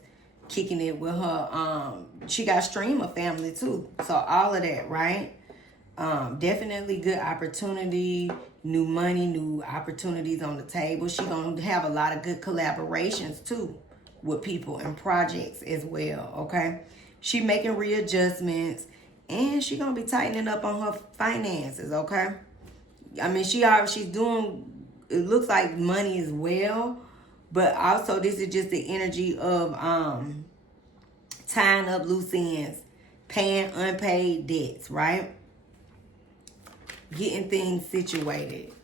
kicking it with her. She got streamer family too. So all of that, right? Definitely good opportunity, new money, new opportunities on the table. She gonna have a lot of good collaborations too with people and projects as well, okay? She making readjustments and she gonna be tightening up on her finances, okay? I mean, she's doing, it looks like money as well, but also this is just the energy of tying up loose ends, paying unpaid debts, right? Getting things situated.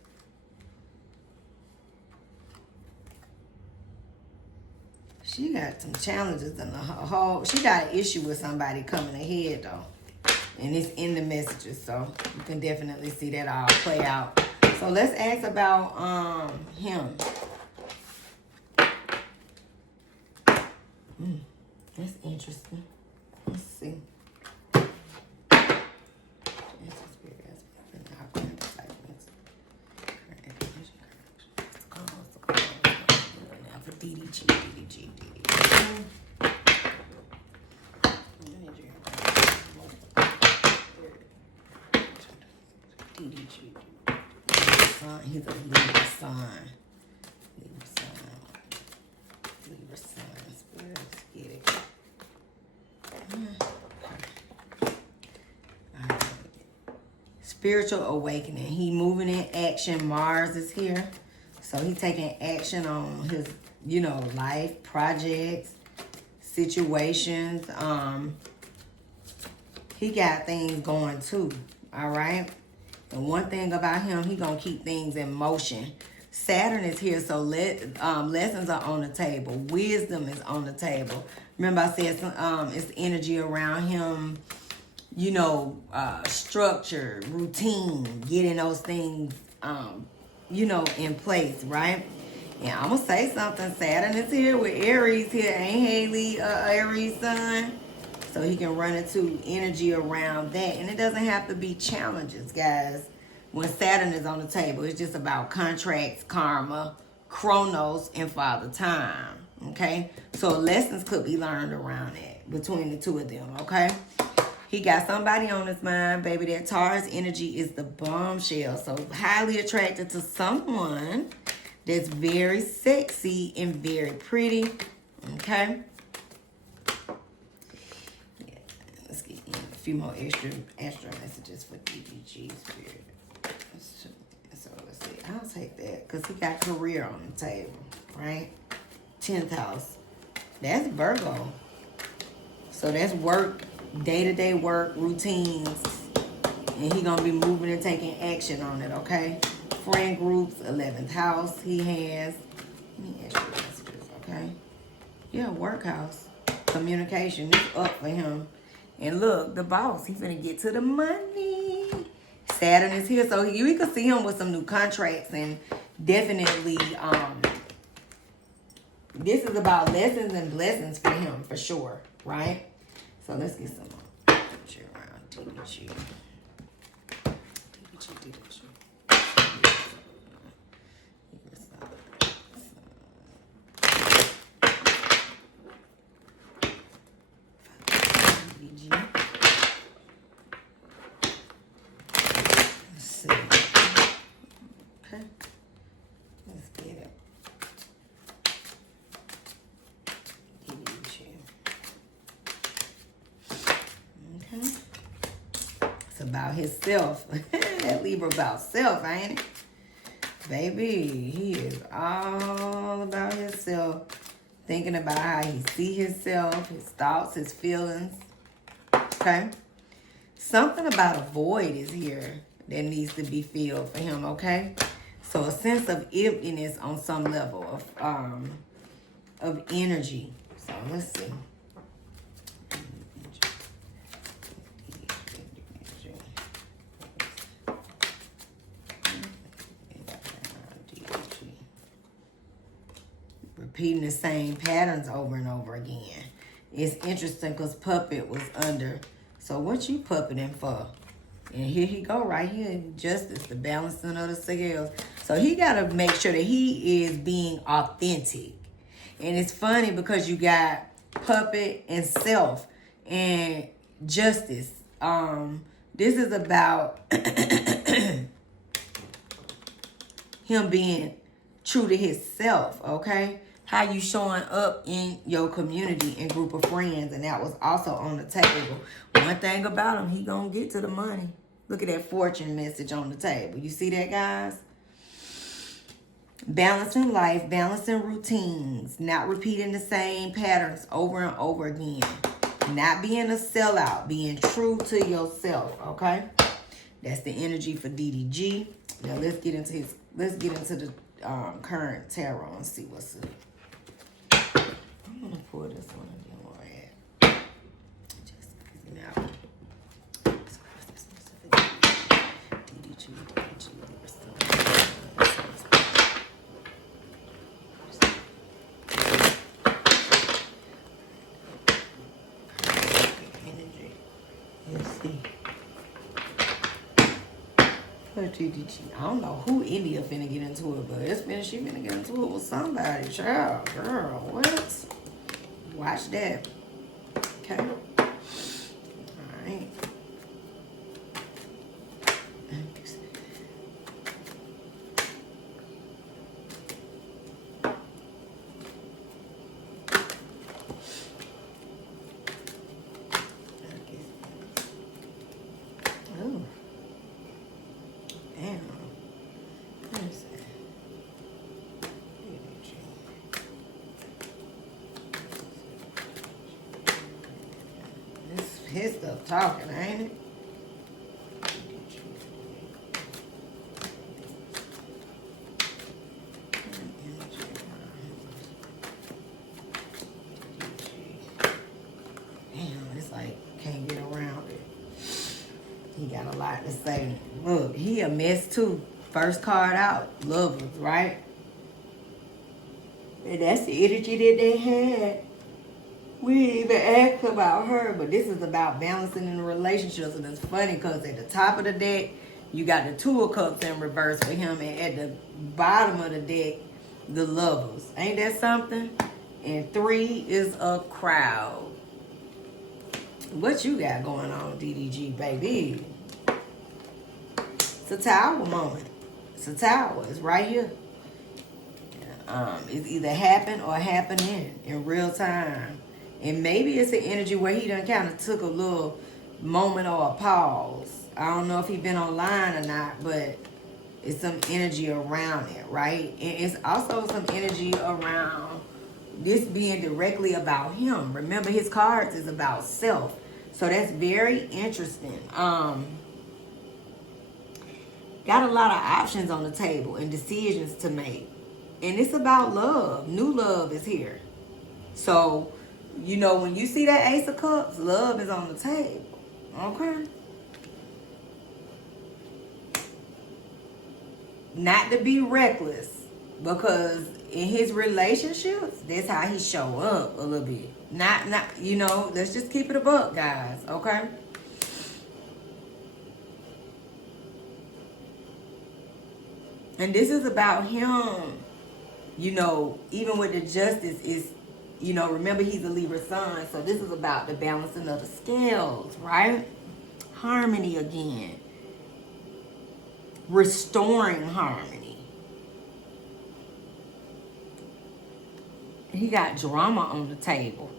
She got some challenges in the whole. She got an issue with somebody coming ahead though, and it's in the messages, so you can definitely see that all play out. So let's ask about him. That's interesting. Let's see. For DDG. He's a Libra sign. Libra sign. Let's get it. Spiritual awakening. He moving in action. Mars is here. So he taking action on his, life, projects, situations. He got things going too. All right. And one thing about him, he gonna keep things in motion. Saturn is here, so lessons are on the table. Wisdom is on the table. Remember I said it's energy around him, structure, routine, getting those things, in place, right? And I'm gonna say something. Saturn is here with Aries here. Ain't Haley Aries sun? So he can run into energy around that. And it doesn't have to be challenges, guys. When Saturn is on the table, it's just about contracts, karma, chronos, and father time. Okay? So lessons could be learned around that between the two of them. Okay? He got somebody on his mind, baby. That Taurus energy is the bombshell. So highly attracted to someone that's very sexy and very pretty. Okay? Let's get in a few more extra messages for DDG Spirit. So let's see. I'll take that because he got career on the table, right? 10th house. That's Virgo. So that's work, day-to-day work, routines. And he going to be moving and taking action on it, okay? Friend groups, 11th house he has. Let me extra messages, okay? Yeah, work house. Communication is up for him. And look, the boss, he's gonna get to the money. Saturn is here, so you can see him with some new contracts, and definitely, this is about lessons and blessings for him, for sure, right? So let's get some around DDG. About himself. That Libra about self, ain't it? Baby, he is all about himself. Thinking about how he see himself, his thoughts, his feelings. Okay? Something about a void is here that needs to be filled for him, okay? So a sense of emptiness on some level of energy. So let's see. Repeating the same patterns over and over again. It's interesting because Puppet was under. So what you puppeting for? And here he go right here. Justice, the balancing of the scales. So he got to make sure that he is being authentic. And it's funny because you got Puppet and Self and Justice. This is about him being true to himself, okay? How you showing up in your community and group of friends, and that was also on the table. One thing about him, he gonna get to the money. Look at that fortune message on the table. You see that, guys? Balancing life, balancing routines, not repeating the same patterns over and over again. Not being a sellout, being true to yourself, okay? That's the energy for DDG. Now let's get into the current tarot and see what's up. I'm gonna pull this one again more ahead. Just now. DDG, energy. Let's see. DDG. I don't know who India finna get into it, but she finna get into it with somebody. Child, girl, what? Watch that. Okay. Alright. Oh. Damn. What is that? This his stuff talking, ain't it? Damn, it's like can't get around it. He got a lot to say. Look, he a mess too. First card out, lovers, right? And that's the energy that they had. We didn't even ask about her, but this is about balancing in the relationships. And it's funny because at the top of the deck, you got the Two of Cups in reverse for him, and at the bottom of the deck, the lovers. Ain't that something? And 3 is a crowd. What you got going on, DDG, baby? It's a tower moment. It's a tower. It's right here. It's either happen or happening in real time. And maybe it's an energy where he done kind of took a little moment or a pause. I don't know if he been online or not, but it's some energy around it, right? And it's also some energy around this being directly about him. Remember, his cards is about self. So that's very interesting. Got a lot of options on the table and decisions to make. And it's about love. New love is here. So, you know, when you see that Ace of Cups, love is on the table. Okay? Not to be reckless, because in his relationships, that's how he show up a little bit. Not, you know, let's just keep it a buck, guys. Okay? And this is about him, you know, even with the justice is, you know, remember he's a Libra sun, so this is about the balancing of the scales, right? Harmony again. Restoring harmony. He got drama on the table.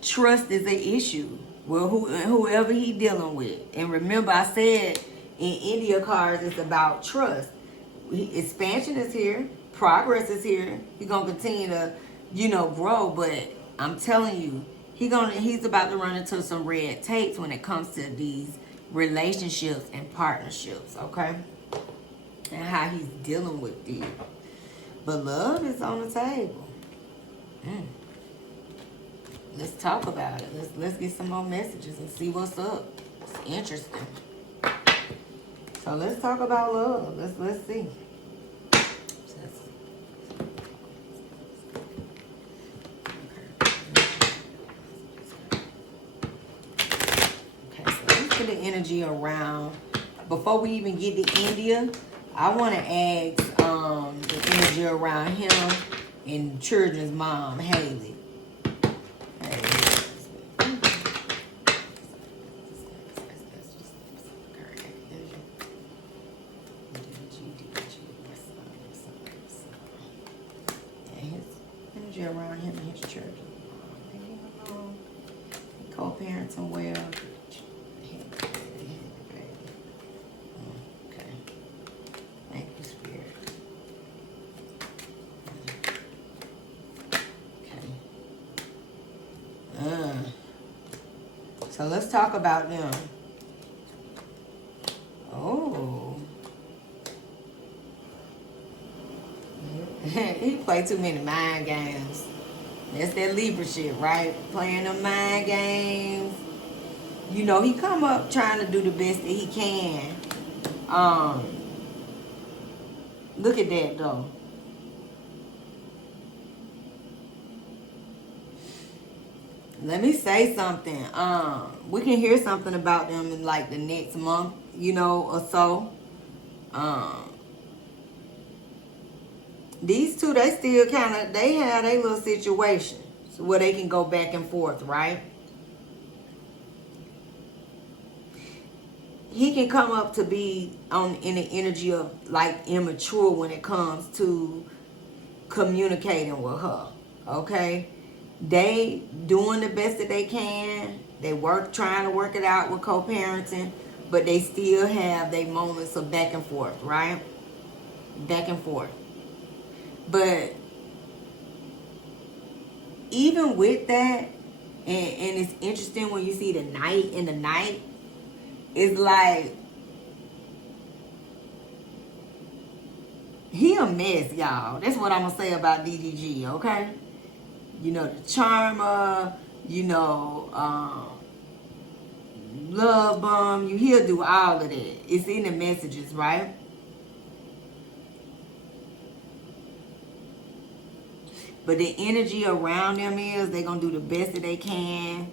Trust is an issue. Well, whoever he dealing with. And remember, I said in India cards, it's about trust. Expansion is here. Progress is here. He's going to continue to, you know, grow. But I'm telling you, he's about to run into some red tapes when it comes to these relationships and partnerships, okay? And how he's dealing with these. But love is on the table. Let's talk about it. Let's get some more messages and see what's up. It's interesting. So let's talk about love. Let's see. Okay, so let's get the energy around. Before we even get to India, I want to ask the energy around him and children's mom, Haley. Around him and his children. Co-parenting well. Okay. Thank you, Spirit. Okay. So let's talk about them. Oh. He play too many mind games. That's that Libra shit, right? Playing them mind games. You know, he come up trying to do the best that he can. Look at that though. Let me say something. We can hear something about them in like the next month, you know, or so. These two, they still they have their little situation where they can go back and forth, right? He can come up to be in the energy of like immature when it comes to communicating with her, okay? They doing the best that they can. They trying to work it out with co-parenting, but they still have their moments of back and forth, right? Back and forth. But even with that, and it's interesting when you see the night in the night, it's like he a mess, y'all. That's what I'm gonna say about DDG, okay? You know, the charmer, you know, love bomb. He'll do all of that. It's in the messages, right? But the energy around them is they're going to do the best that they can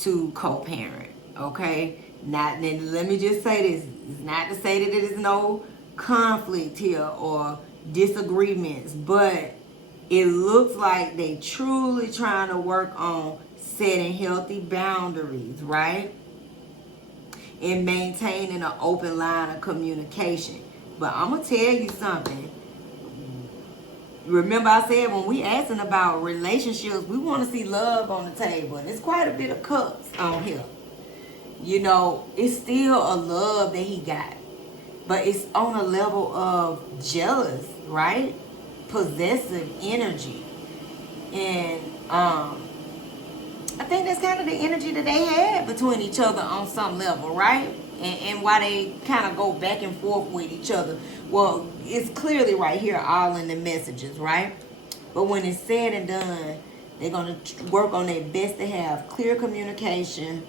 to co-parent, okay? Then let me just say this. It's not to say that there's no conflict here or disagreements, but it looks like they truly trying to work on setting healthy boundaries, right? And maintaining an open line of communication. But I'm going to tell you something. Remember I said when we asking about relationships, we want to see love on the table. And there's quite a bit of cups on here. You know, it's still a love that he got. But it's on a level of jealous, right? Possessive energy. And I think that's kind of the energy that they had between each other on some level, right? And why they kind of go back and forth with each other. Well, it's clearly right here all in the messages, right? But when it's said and done, they're going to work on their best to have clear communication.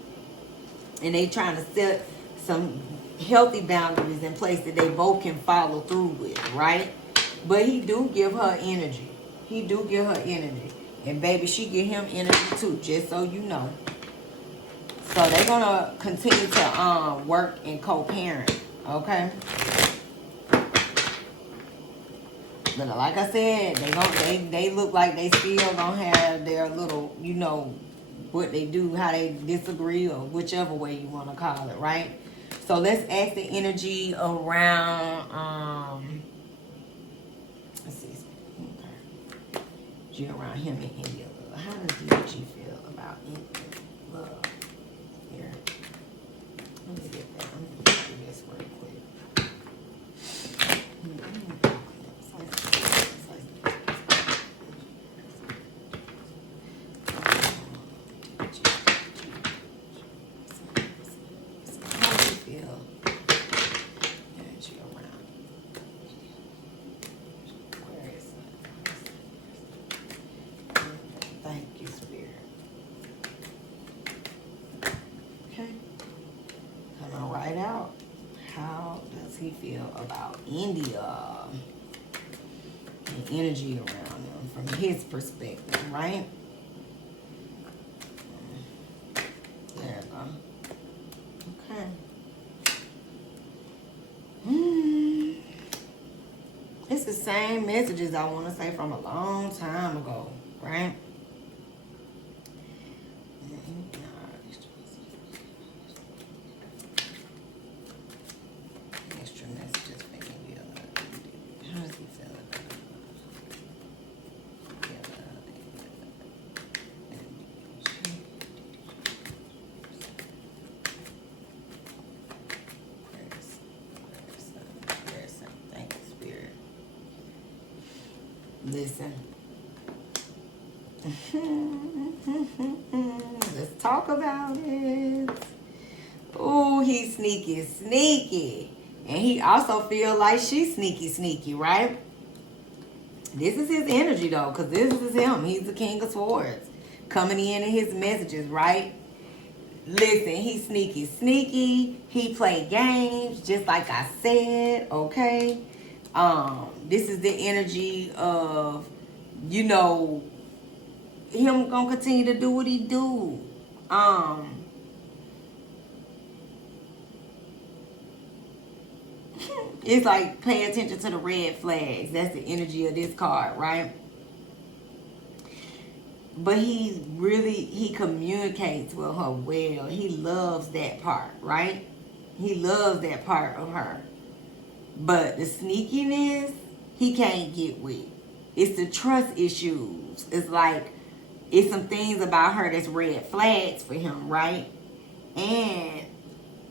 And they trying to set some healthy boundaries in place that they both can follow through with, right? But he do give her energy. He do give her energy. And baby, she give him energy too, just so you know. So they're going to continue to work and co-parent, okay? But like I said, they look like they still gonna have their little, you know, what they do, how they disagree, or whichever way you want to call it, right? So let's ask the energy around, let's see, okay. Around him in India. How does DDG feel about India love? Here. Let me get that. I'm gonna do this real quick. About India and energy around them from his perspective, right? There we go. Okay. It's the same messages I want to say from a long time ago, right? Listen. Let's talk about it. Oh, he's sneaky. And he also feel like she's sneaky, right? This is his energy though, because this is him. He's the king of swords. Coming in his messages, right? Listen, he's sneaky. He play games, just like I said, okay? This is the energy of, you know, him gonna continue to do what he do. It's like pay attention to the red flags. That's the energy of this card, right? But he communicates with her well. He loves that part, right? He loves that part of her. But the sneakiness, he can't get with. It's the trust issues. It's like, it's some things about her that's red flags for him, right? And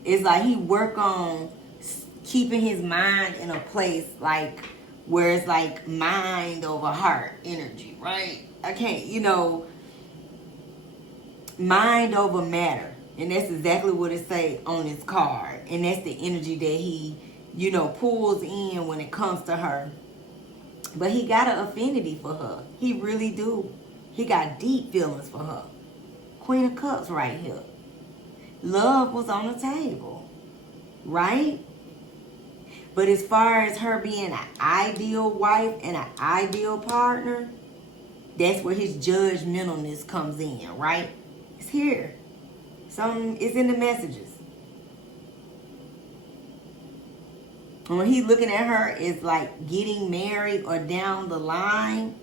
it's like he work on keeping his mind in a place like where it's like mind over heart energy, right? I can't, you know, mind over matter. And that's exactly what it say on this card. And that's the energy that he, you know, pulls in when it comes to her. But he got an affinity for her. He really do. He got deep feelings for her. Queen of Cups right here. Love was on the table, right? But as far as her being an ideal wife and an ideal partner, that's where his judgmentalness comes in, right? It's here. It's in the messages. When he's looking at her, it's like getting married or down the line.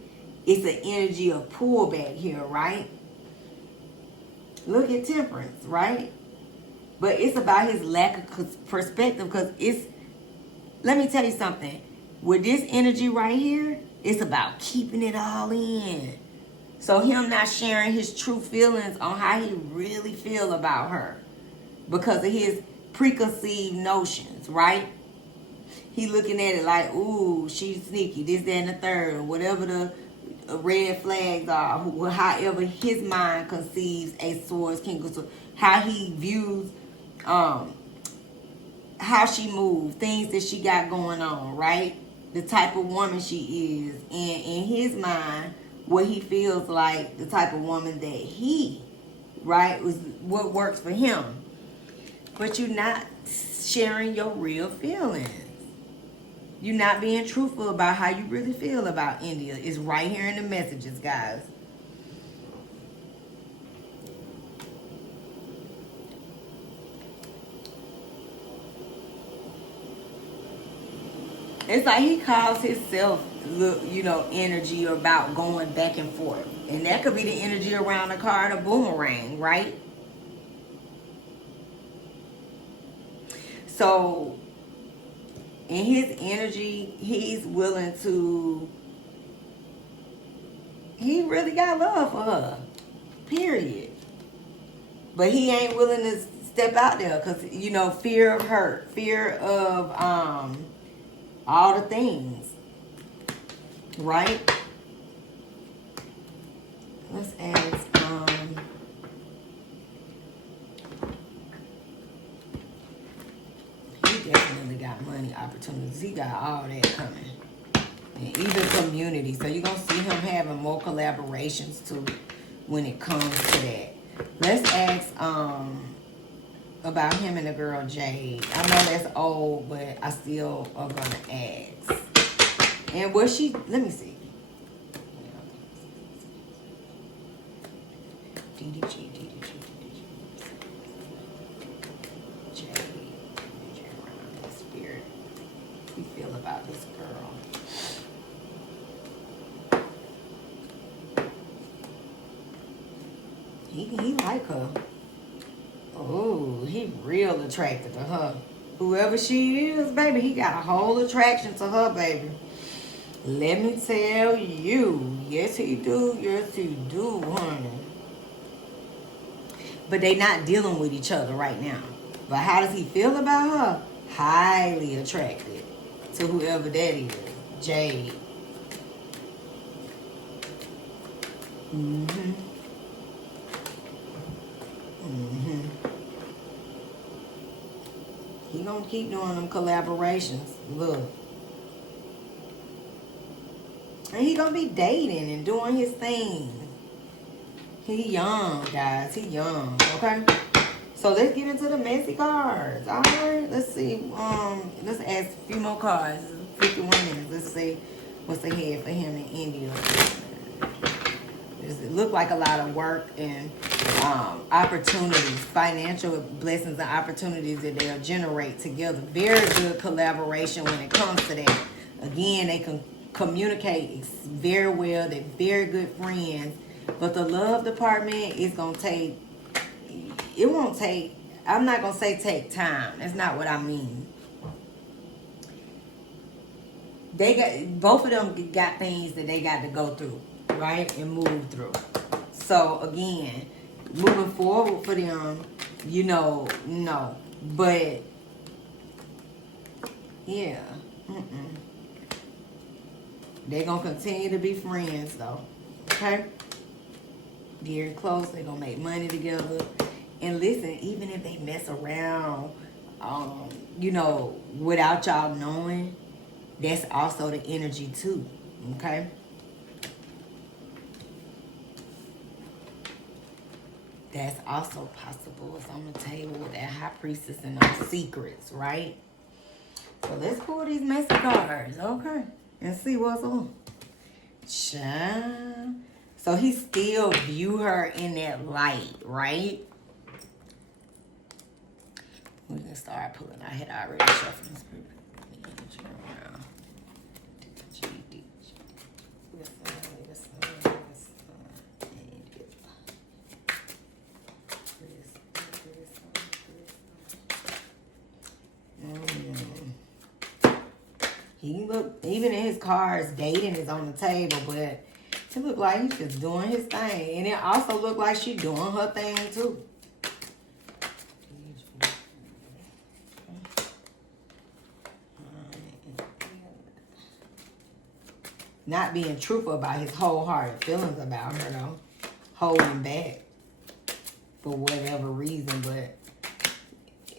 It's an energy of pullback here, right? Look at Temperance, right? But it's about his lack of perspective, because it's, let me tell you something. With this energy right here, it's about keeping it all in. So him not sharing his true feelings on how he really feel about her because of his preconceived notions, right? He looking at it like, ooh, she's sneaky, this, that, and the third, whatever the red flags are, however his mind conceives a swords king of swords, how he views how she moves, things that she got going on, right? The type of woman she is, and in his mind, what he feels like the type of woman that he, right, was what works for him. But you're not sharing your real feelings. You're not being truthful about how you really feel about India. It's right here in the messages, guys. It's like he calls himself, you know, energy about going back and forth. And that could be the energy around the card of boomerang, right? So, in his energy, he's willing to, he really got love for her, period. But he ain't willing to step out there because, you know, fear of hurt, fear of, all the things, right? Let's ask, he definitely got money opportunities. He got all that coming. And even community. So you're going to see him having more collaborations too when it comes to that. Let's ask, about him and the girl Jade. I know that's old, but I still are gonna ask. And was she? Let me see. DDG. Jade around the spirit. We feel about this girl. He like her. Oh, he real attracted to her. Whoever she is, baby, he got a whole attraction to her, baby. Let me tell you. Yes, he do. Yes, he do, honey. But they not dealing with each other right now. But how does he feel about her? Highly attracted to whoever that is. Jade. Mm-hmm. Mm-hmm. He gonna keep doing them collaborations. Look. And he gonna be dating and doing his thing. He young, guys. He young. Okay. So let's get into the messy cards. All right. Let's see. Let's ask a few more cards. 51 minutes. Let's see what's ahead for him in India. It looked like a lot of work and opportunities, financial blessings and opportunities that they'll generate together. Very good collaboration when it comes to that. Again, they can communicate very well. They're very good friends. But the love department is going to take, it won't take, I'm not going to say take time. That's not what I mean. They got, both of them got things that they got to go through, right? And move through. So again, moving forward for them, you know, no. But, yeah. They're going to continue to be friends, though. Okay? Very close. They're going to make money together. And listen, even if they mess around, you know, without y'all knowing, that's also the energy, too. Okay? That's also possible. It's on the table with that high priestess and those secrets, right? So let's pull these messy cards, okay? And see what's on. Child. So he still view her in that light, right? We can start pulling. I had already shuffled this group. He look, even in his cards, dating is on the table, but it look like he's just doing his thing. And it also look like she's doing her thing too. Not being truthful about his wholehearted feelings about her though. Holding back for whatever reason, but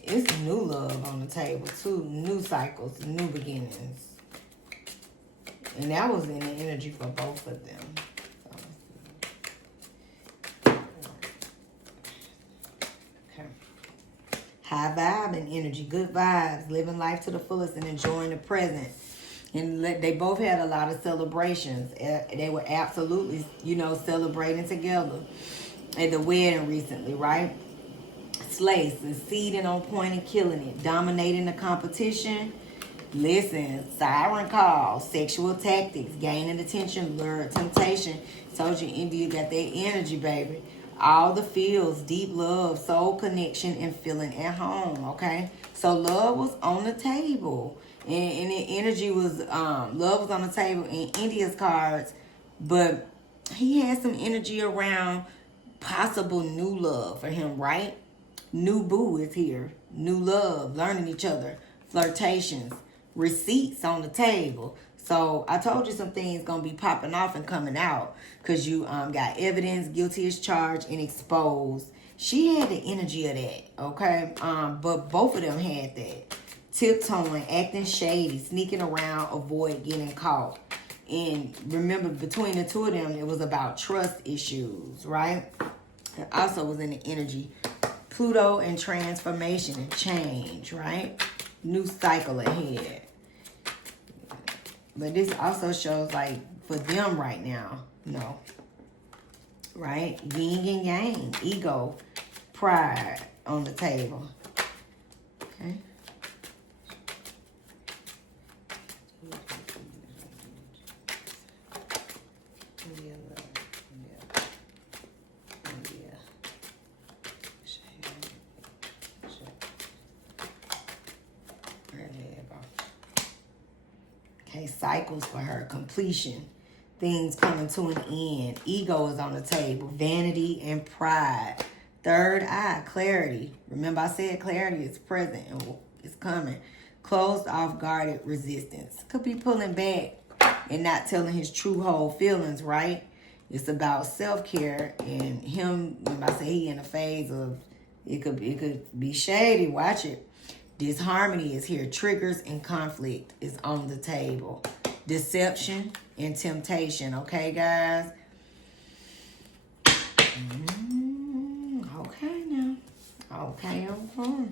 it's new love on the table too. New cycles, new beginnings. And that was in the energy for both of them. Okay. High vibe and energy, good vibes, living life to the fullest and enjoying the present. And they both had a lot of celebrations. They were absolutely, you know, celebrating together at the wedding recently, right? Slay, succeeding on point and killing it, dominating the competition. Listen, siren calls, sexual tactics, gaining attention, lure, temptation. Told you India got that energy, baby. All the feels, deep love, soul connection, and feeling at home, okay? So love was on the table. And the energy was, love was on the table in India's cards. But he had some energy around possible new love for him, right? New boo is here. New love, learning each other, flirtations, receipts on the table. So I told you some things gonna be popping off and coming out because you got evidence, guilty as charged, and exposed. She had the energy of that, okay? But both of them had that. Tiptoeing, acting shady, sneaking around, avoid getting caught. And remember, between the two of them, it was about trust issues, right? It also was in the energy. Pluto and transformation and change, right? New cycle ahead. But this also shows, like, for them right now, no. Right? Yin and yang, ego, pride on the table. Okay? Okay, cycles for her, completion, things coming to an end. Ego is on the table, vanity and pride. Third eye, clarity. Remember I said clarity is present and it's coming. Closed off, guarded, resistance. Could be pulling back and not telling his true whole feelings, right? It's about self-care and him, when I say he in a phase of, it could be shady, watch it. Disharmony is here. Triggers and conflict is on the table. Deception and temptation. Okay, guys? Okay, now. Okay, okay.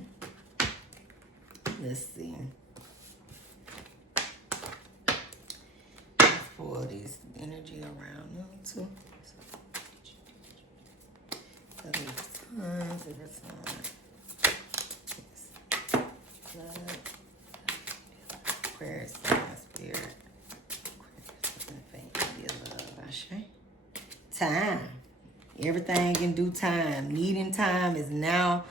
Let's see. Let's pull this energy around them, too. Aquarius, spirit. Time. Everything in due time. Needing time is now.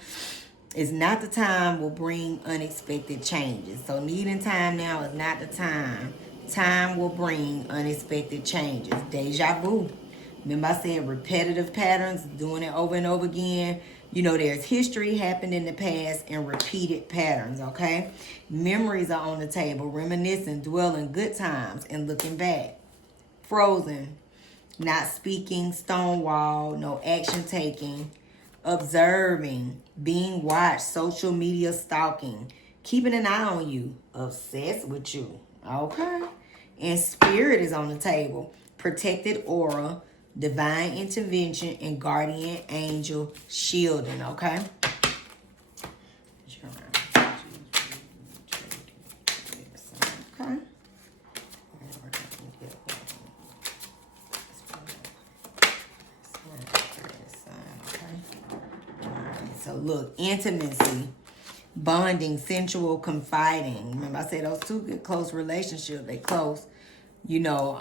Is not the time will bring unexpected changes. So needing time now is not the time. Time will bring unexpected changes. Deja vu. Remember I said repetitive patterns, doing it over and over again. You know, there's history happened in the past and repeated patterns, okay? Memories are on the table, reminiscing, dwelling good times and looking back. Frozen, not speaking, stonewall, no action taking, observing, being watched, social media stalking, keeping an eye on you, obsessed with you, okay? And spirit is on the table, protected aura, divine intervention, and guardian angel shielding, okay? Okay. So look, intimacy, bonding, sensual, confiding. Remember I said those two get close relationships. They close, you know,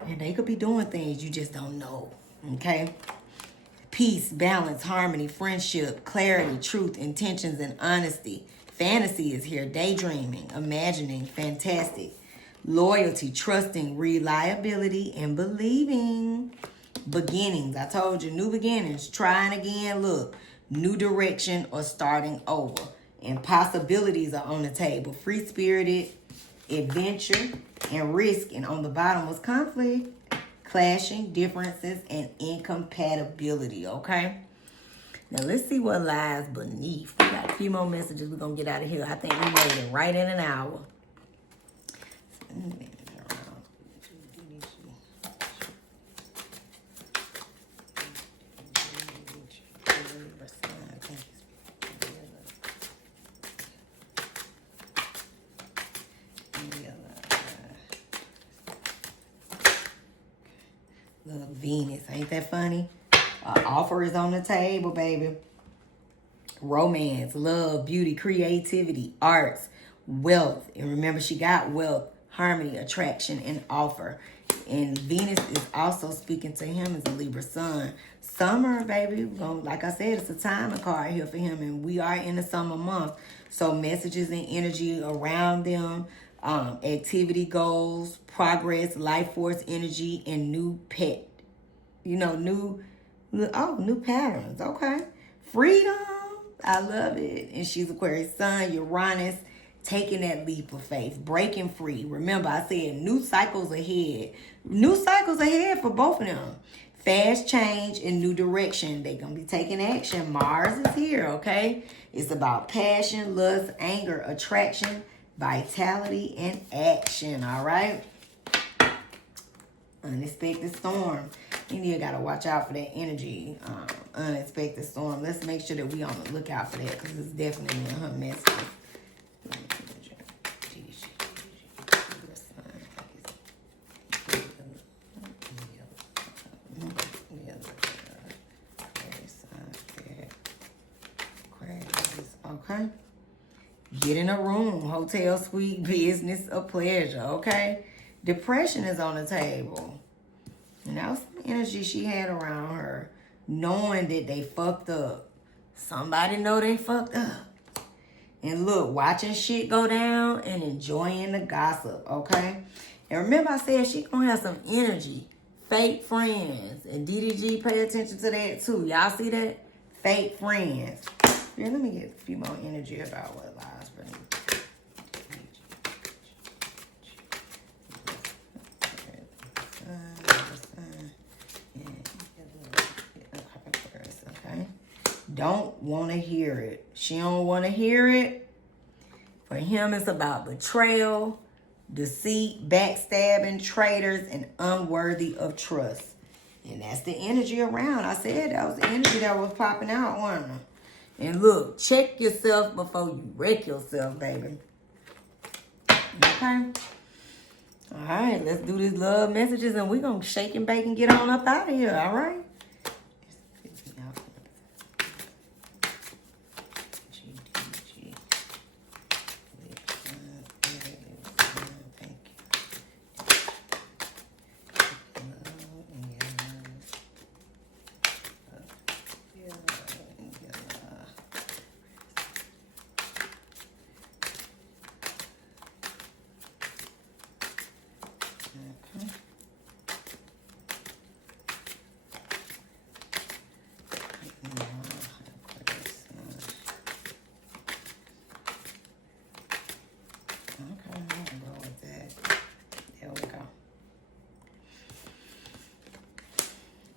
and they could be doing things you just don't know, okay? Peace, balance, harmony, friendship, clarity, truth, intentions, and honesty. Fantasy is here, daydreaming, imagining, fantastic. Loyalty, trusting, reliability, and believing. Beginnings, I told you, new beginnings, trying again, look, new direction or starting over. And possibilities are on the table. Free-spirited, adventure, and risk. And on the bottom was conflict, clashing, differences, and incompatibility, okay? Now, let's see what lies beneath. We got a few more messages. We're going to get out of here. I think we made it right in an hour. Look, Venus, ain't that funny? Offer is on the table, baby. Romance, love, beauty, creativity, arts, wealth. And remember, she got wealth, harmony, attraction, and offer. And Venus is also speaking to him as a Libra sun. Summer, baby, like I said, it's a timing card here for him. And we are in the summer month. So messages and energy around them. Activity goals, progress, life force energy, and new pet. You know, new patterns. Okay. Freedom. I love it. And she's Aquarius sun, Uranus, taking that leap of faith, breaking free. Remember, I said new cycles ahead. New cycles ahead for both of them. Fast change and new direction. They're going to be taking action. Mars is here, okay? It's about passion, lust, anger, attraction, vitality, and action, all right? Unexpected storm. India got to watch out for that energy. Unexpected storm. Let's make sure that we on the lookout for that because it's definitely in her message. Okay. Get in a room, hotel, suite, business, or pleasure, okay? Depression is on the table. And that was some energy she had around her, knowing that they fucked up. Somebody know they fucked up. And look, watching shit go down and enjoying the gossip, okay? And remember I said she gonna have some energy. Fake friends. And DDG, pay attention to that too. Y'all see that? Fake friends. Yeah, let me get a few more energy about what lies beneath. Okay. Don't want to hear it. She don't want to hear it. For him, it's about betrayal, deceit, backstabbing, traitors, and unworthy of trust. And that's the energy around. I said that was the energy that was popping out, wasn't it? And look, check yourself before you wreck yourself, baby. Okay? All right, let's do these love messages, and we're going to shake and bake and get on up out of here, all right?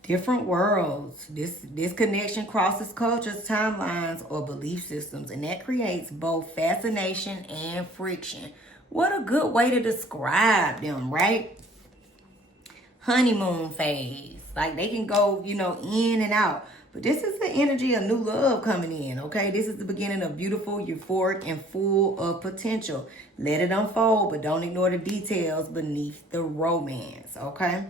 Different worlds. This connection crosses cultures, timelines, or belief systems, and that creates both fascination and friction. What a good way to describe them, right? Honeymoon phase. Like they can go, in and out. But this is the energy of new love coming in, okay? This is the beginning of beautiful, euphoric, and full of potential. Let it unfold, but don't ignore the details beneath the romance, okay?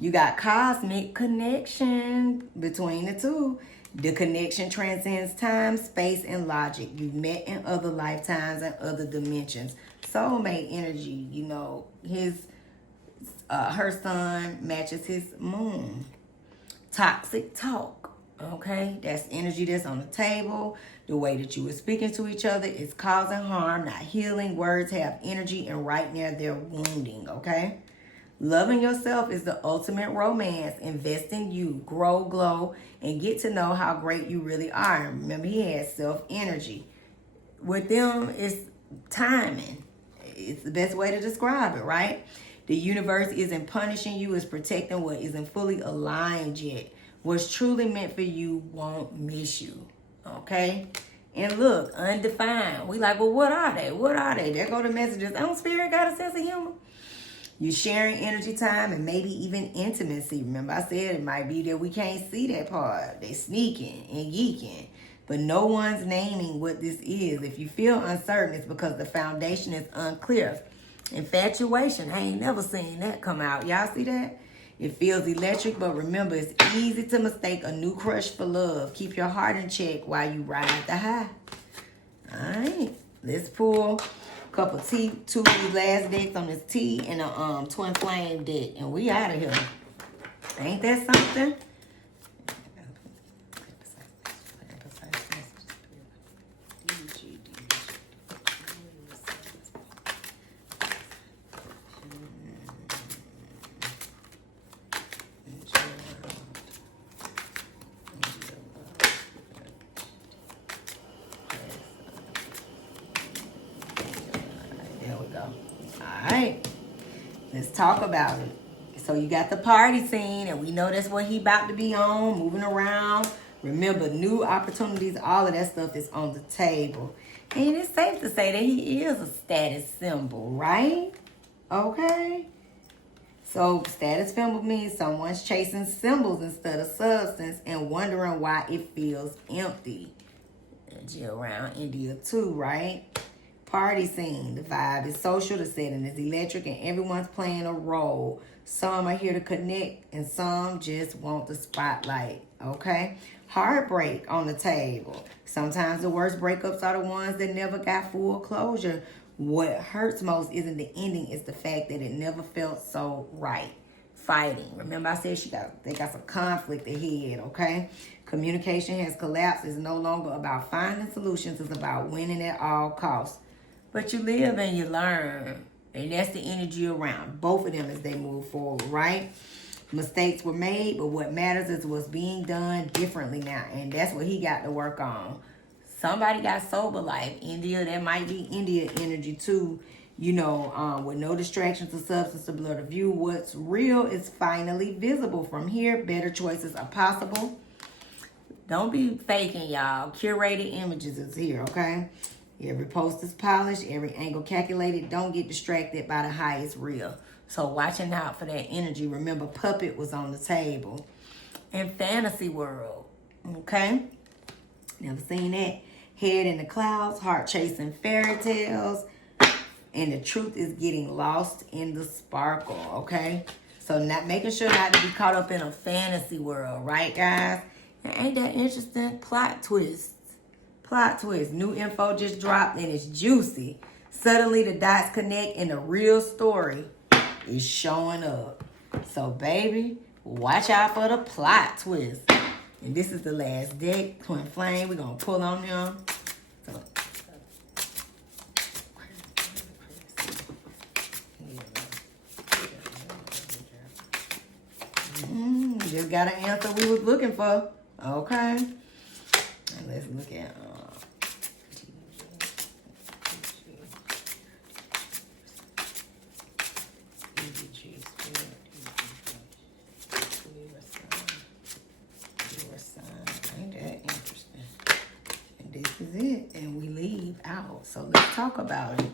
You got cosmic connection between the two. The connection transcends time, space, and logic. You've met in other lifetimes and other dimensions. Soulmate energy, her sun matches his moon. Toxic talk, okay? That's energy that's on the table. The way that you were speaking to each other is causing harm, not healing. Words have energy, and right now they're wounding, okay? Loving yourself is the ultimate romance. Invest in you, grow, glow, and get to know how great you really are. And remember, he has self-energy. With them, it's timing. It's the best way to describe it, right? The universe isn't punishing you, it's protecting what isn't fully aligned yet. What's truly meant for you won't miss you, okay? And look, undefined. We like, well, what are they? What are they? There go the messages. Spirit got a sense of humor. You're sharing energy time and maybe even intimacy. Remember I said it might be that we can't see that part. They sneaking and geeking. But no one's naming what this is. If you feel uncertain, it's because the foundation is unclear. Infatuation. I ain't never seen that come out. Y'all see that? It feels electric, but remember, it's easy to mistake a new crush for love. Keep your heart in check while you ride the high. All right. Let's pull couple two of these last decks on this T and a twin flame deck, and we out of here. Ain't that something? Let's talk about it. So you got the party scene, and we know that's what he about to be on, moving around. Remember, new opportunities, all of that stuff is on the table. And it's safe to say that he is a status symbol, right? Okay. So status symbol means someone's chasing symbols instead of substance and wondering why it feels empty. Energy around India too, right? Party scene. The vibe is social, the setting is electric, and everyone's playing a role. Some are here to connect, and some just want the spotlight, okay? Heartbreak on the table. Sometimes the worst breakups are the ones that never got full closure. What hurts most isn't the ending, it's the fact that it never felt so right. Fighting. Remember I said they got some conflict ahead, okay? Communication has collapsed. It's no longer about finding solutions. It's about winning at all costs. But you live and you learn. And that's the energy around both of them as they move forward, right? Mistakes were made, but what matters is what's being done differently now. And that's what he got to work on. Somebody got sober life. India, that might be India energy too. With no distractions or substance to blur the view. What's real is finally visible. From here, better choices are possible. Don't be faking, y'all. Curated images is here, okay? Every post is polished, every angle calculated. Don't get distracted by the highest reel. So watching out for that energy. Remember, puppet was on the table. In fantasy world, okay? Never seen that. Head in the clouds, heart chasing fairy tales. And the truth is getting lost in the sparkle, okay? So not making sure not to be caught up in a fantasy world, right, guys? And ain't that interesting? Plot twists. Plot twist. New info just dropped and it's juicy. Suddenly the dots connect and the real story is showing up. So, baby, watch out for the plot twist. And this is the last deck. Twin Flame. We're going to pull on them. So, just got an answer we was looking for. Okay. And let's look at your sign. Ain't that interesting? And this is it. And we leave out. So let's talk about it.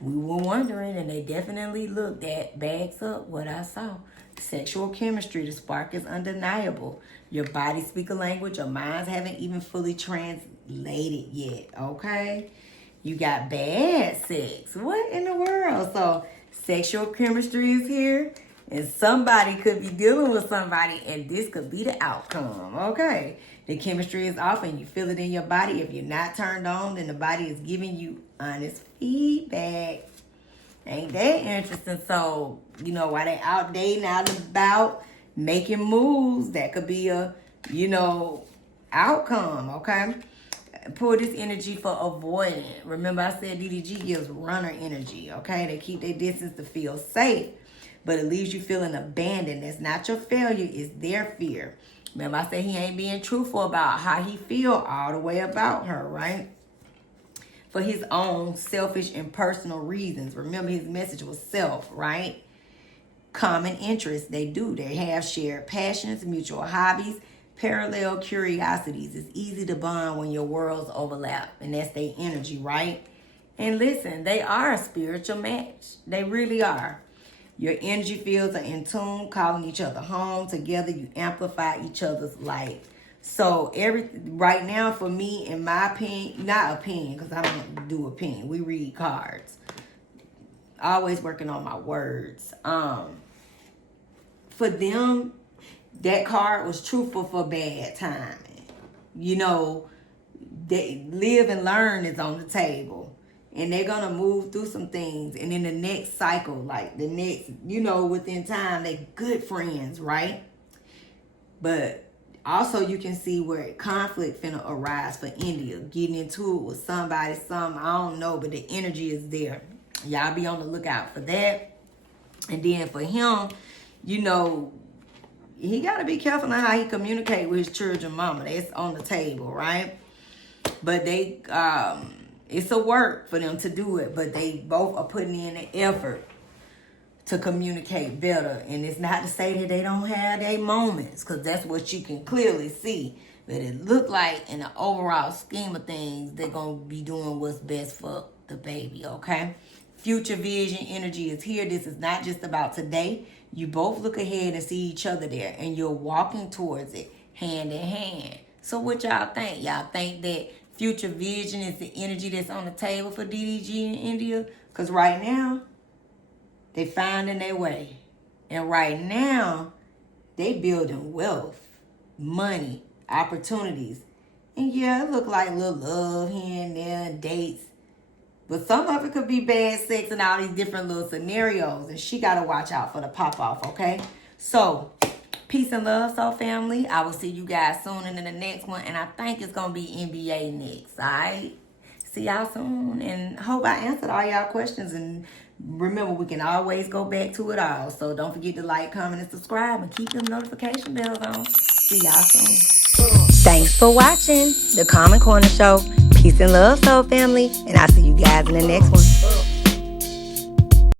We were wondering, and they definitely looked at, bags up what I saw. Sexual chemistry, the spark is undeniable. Your body speak a language your minds haven't even fully translated yet, okay? You got bad sex. What in the world? So sexual chemistry is here, and somebody could be dealing with somebody, and this could be the outcome, okay? The chemistry is off, and you feel it in your body. If you're not turned on, then the body is giving you honest feedback. Ain't that interesting? So, you know, while they out dating, out and about, making moves, that could be a, you know, outcome, okay? Pull this energy for avoidant. Remember I said DDG gives runner energy, okay? They keep their distance to feel safe, but it leaves you feeling abandoned. That's not your failure, it's their fear. Remember I said he ain't being truthful about how he feel all the way about her, right? For his own selfish and personal reasons. Remember, his message was self, right? Common interests, they do. They have shared passions, mutual hobbies, parallel curiosities. It's easy to bond when your worlds overlap, and that's their energy, right? And listen, they are a spiritual match. They really are. Your energy fields are in tune, calling each other home. Together, you amplify each other's light. So right now for me, in my opinion, not opinion, because I don't do opinion. We read cards. Always working on my words. For them, that card was truthful for bad timing. You know, they live and learn is on the table. And they're going to move through some things. And in the next cycle, like the next, you know, within time, they good friends, right? But also, you can see where conflict finna arise for India. Getting into it with somebody, I don't know, but the energy is there. Y'all be on the lookout for that. And then for him, you know, he got to be careful on how he communicate with his children mama. That's on the table, right? But they, it's a work for them to do it. But they both are putting in the effort to communicate better. And it's not to say that they don't have their moments, because that's what you can clearly see. But it look like in the overall scheme of things, they're going to be doing what's best for the baby, okay? Future vision energy is here. This is not just about today. You both look ahead and see each other there, and you're walking towards it hand in hand. So what y'all think? Y'all think that future vision is the energy that's on the table for DDG in India? Because right now, they finding their way. And right now, they building wealth, money, opportunities. And yeah, it look like a little love here and there, dates. But some of it could be bad sex and all these different little scenarios. And she got to watch out for the pop-off, okay? So, peace and love, Soul Family. I will see you guys soon in the next one. And I think it's going to be NBA next, all right? See y'all soon. And hope I answered all y'all questions. And remember, we can always go back to it all. So don't forget to like, comment, and subscribe. And keep them notification bells on. See y'all soon. Thanks for watching The Common Corner Show. Peace and love, Soul Family. And I'll see you guys in the next one.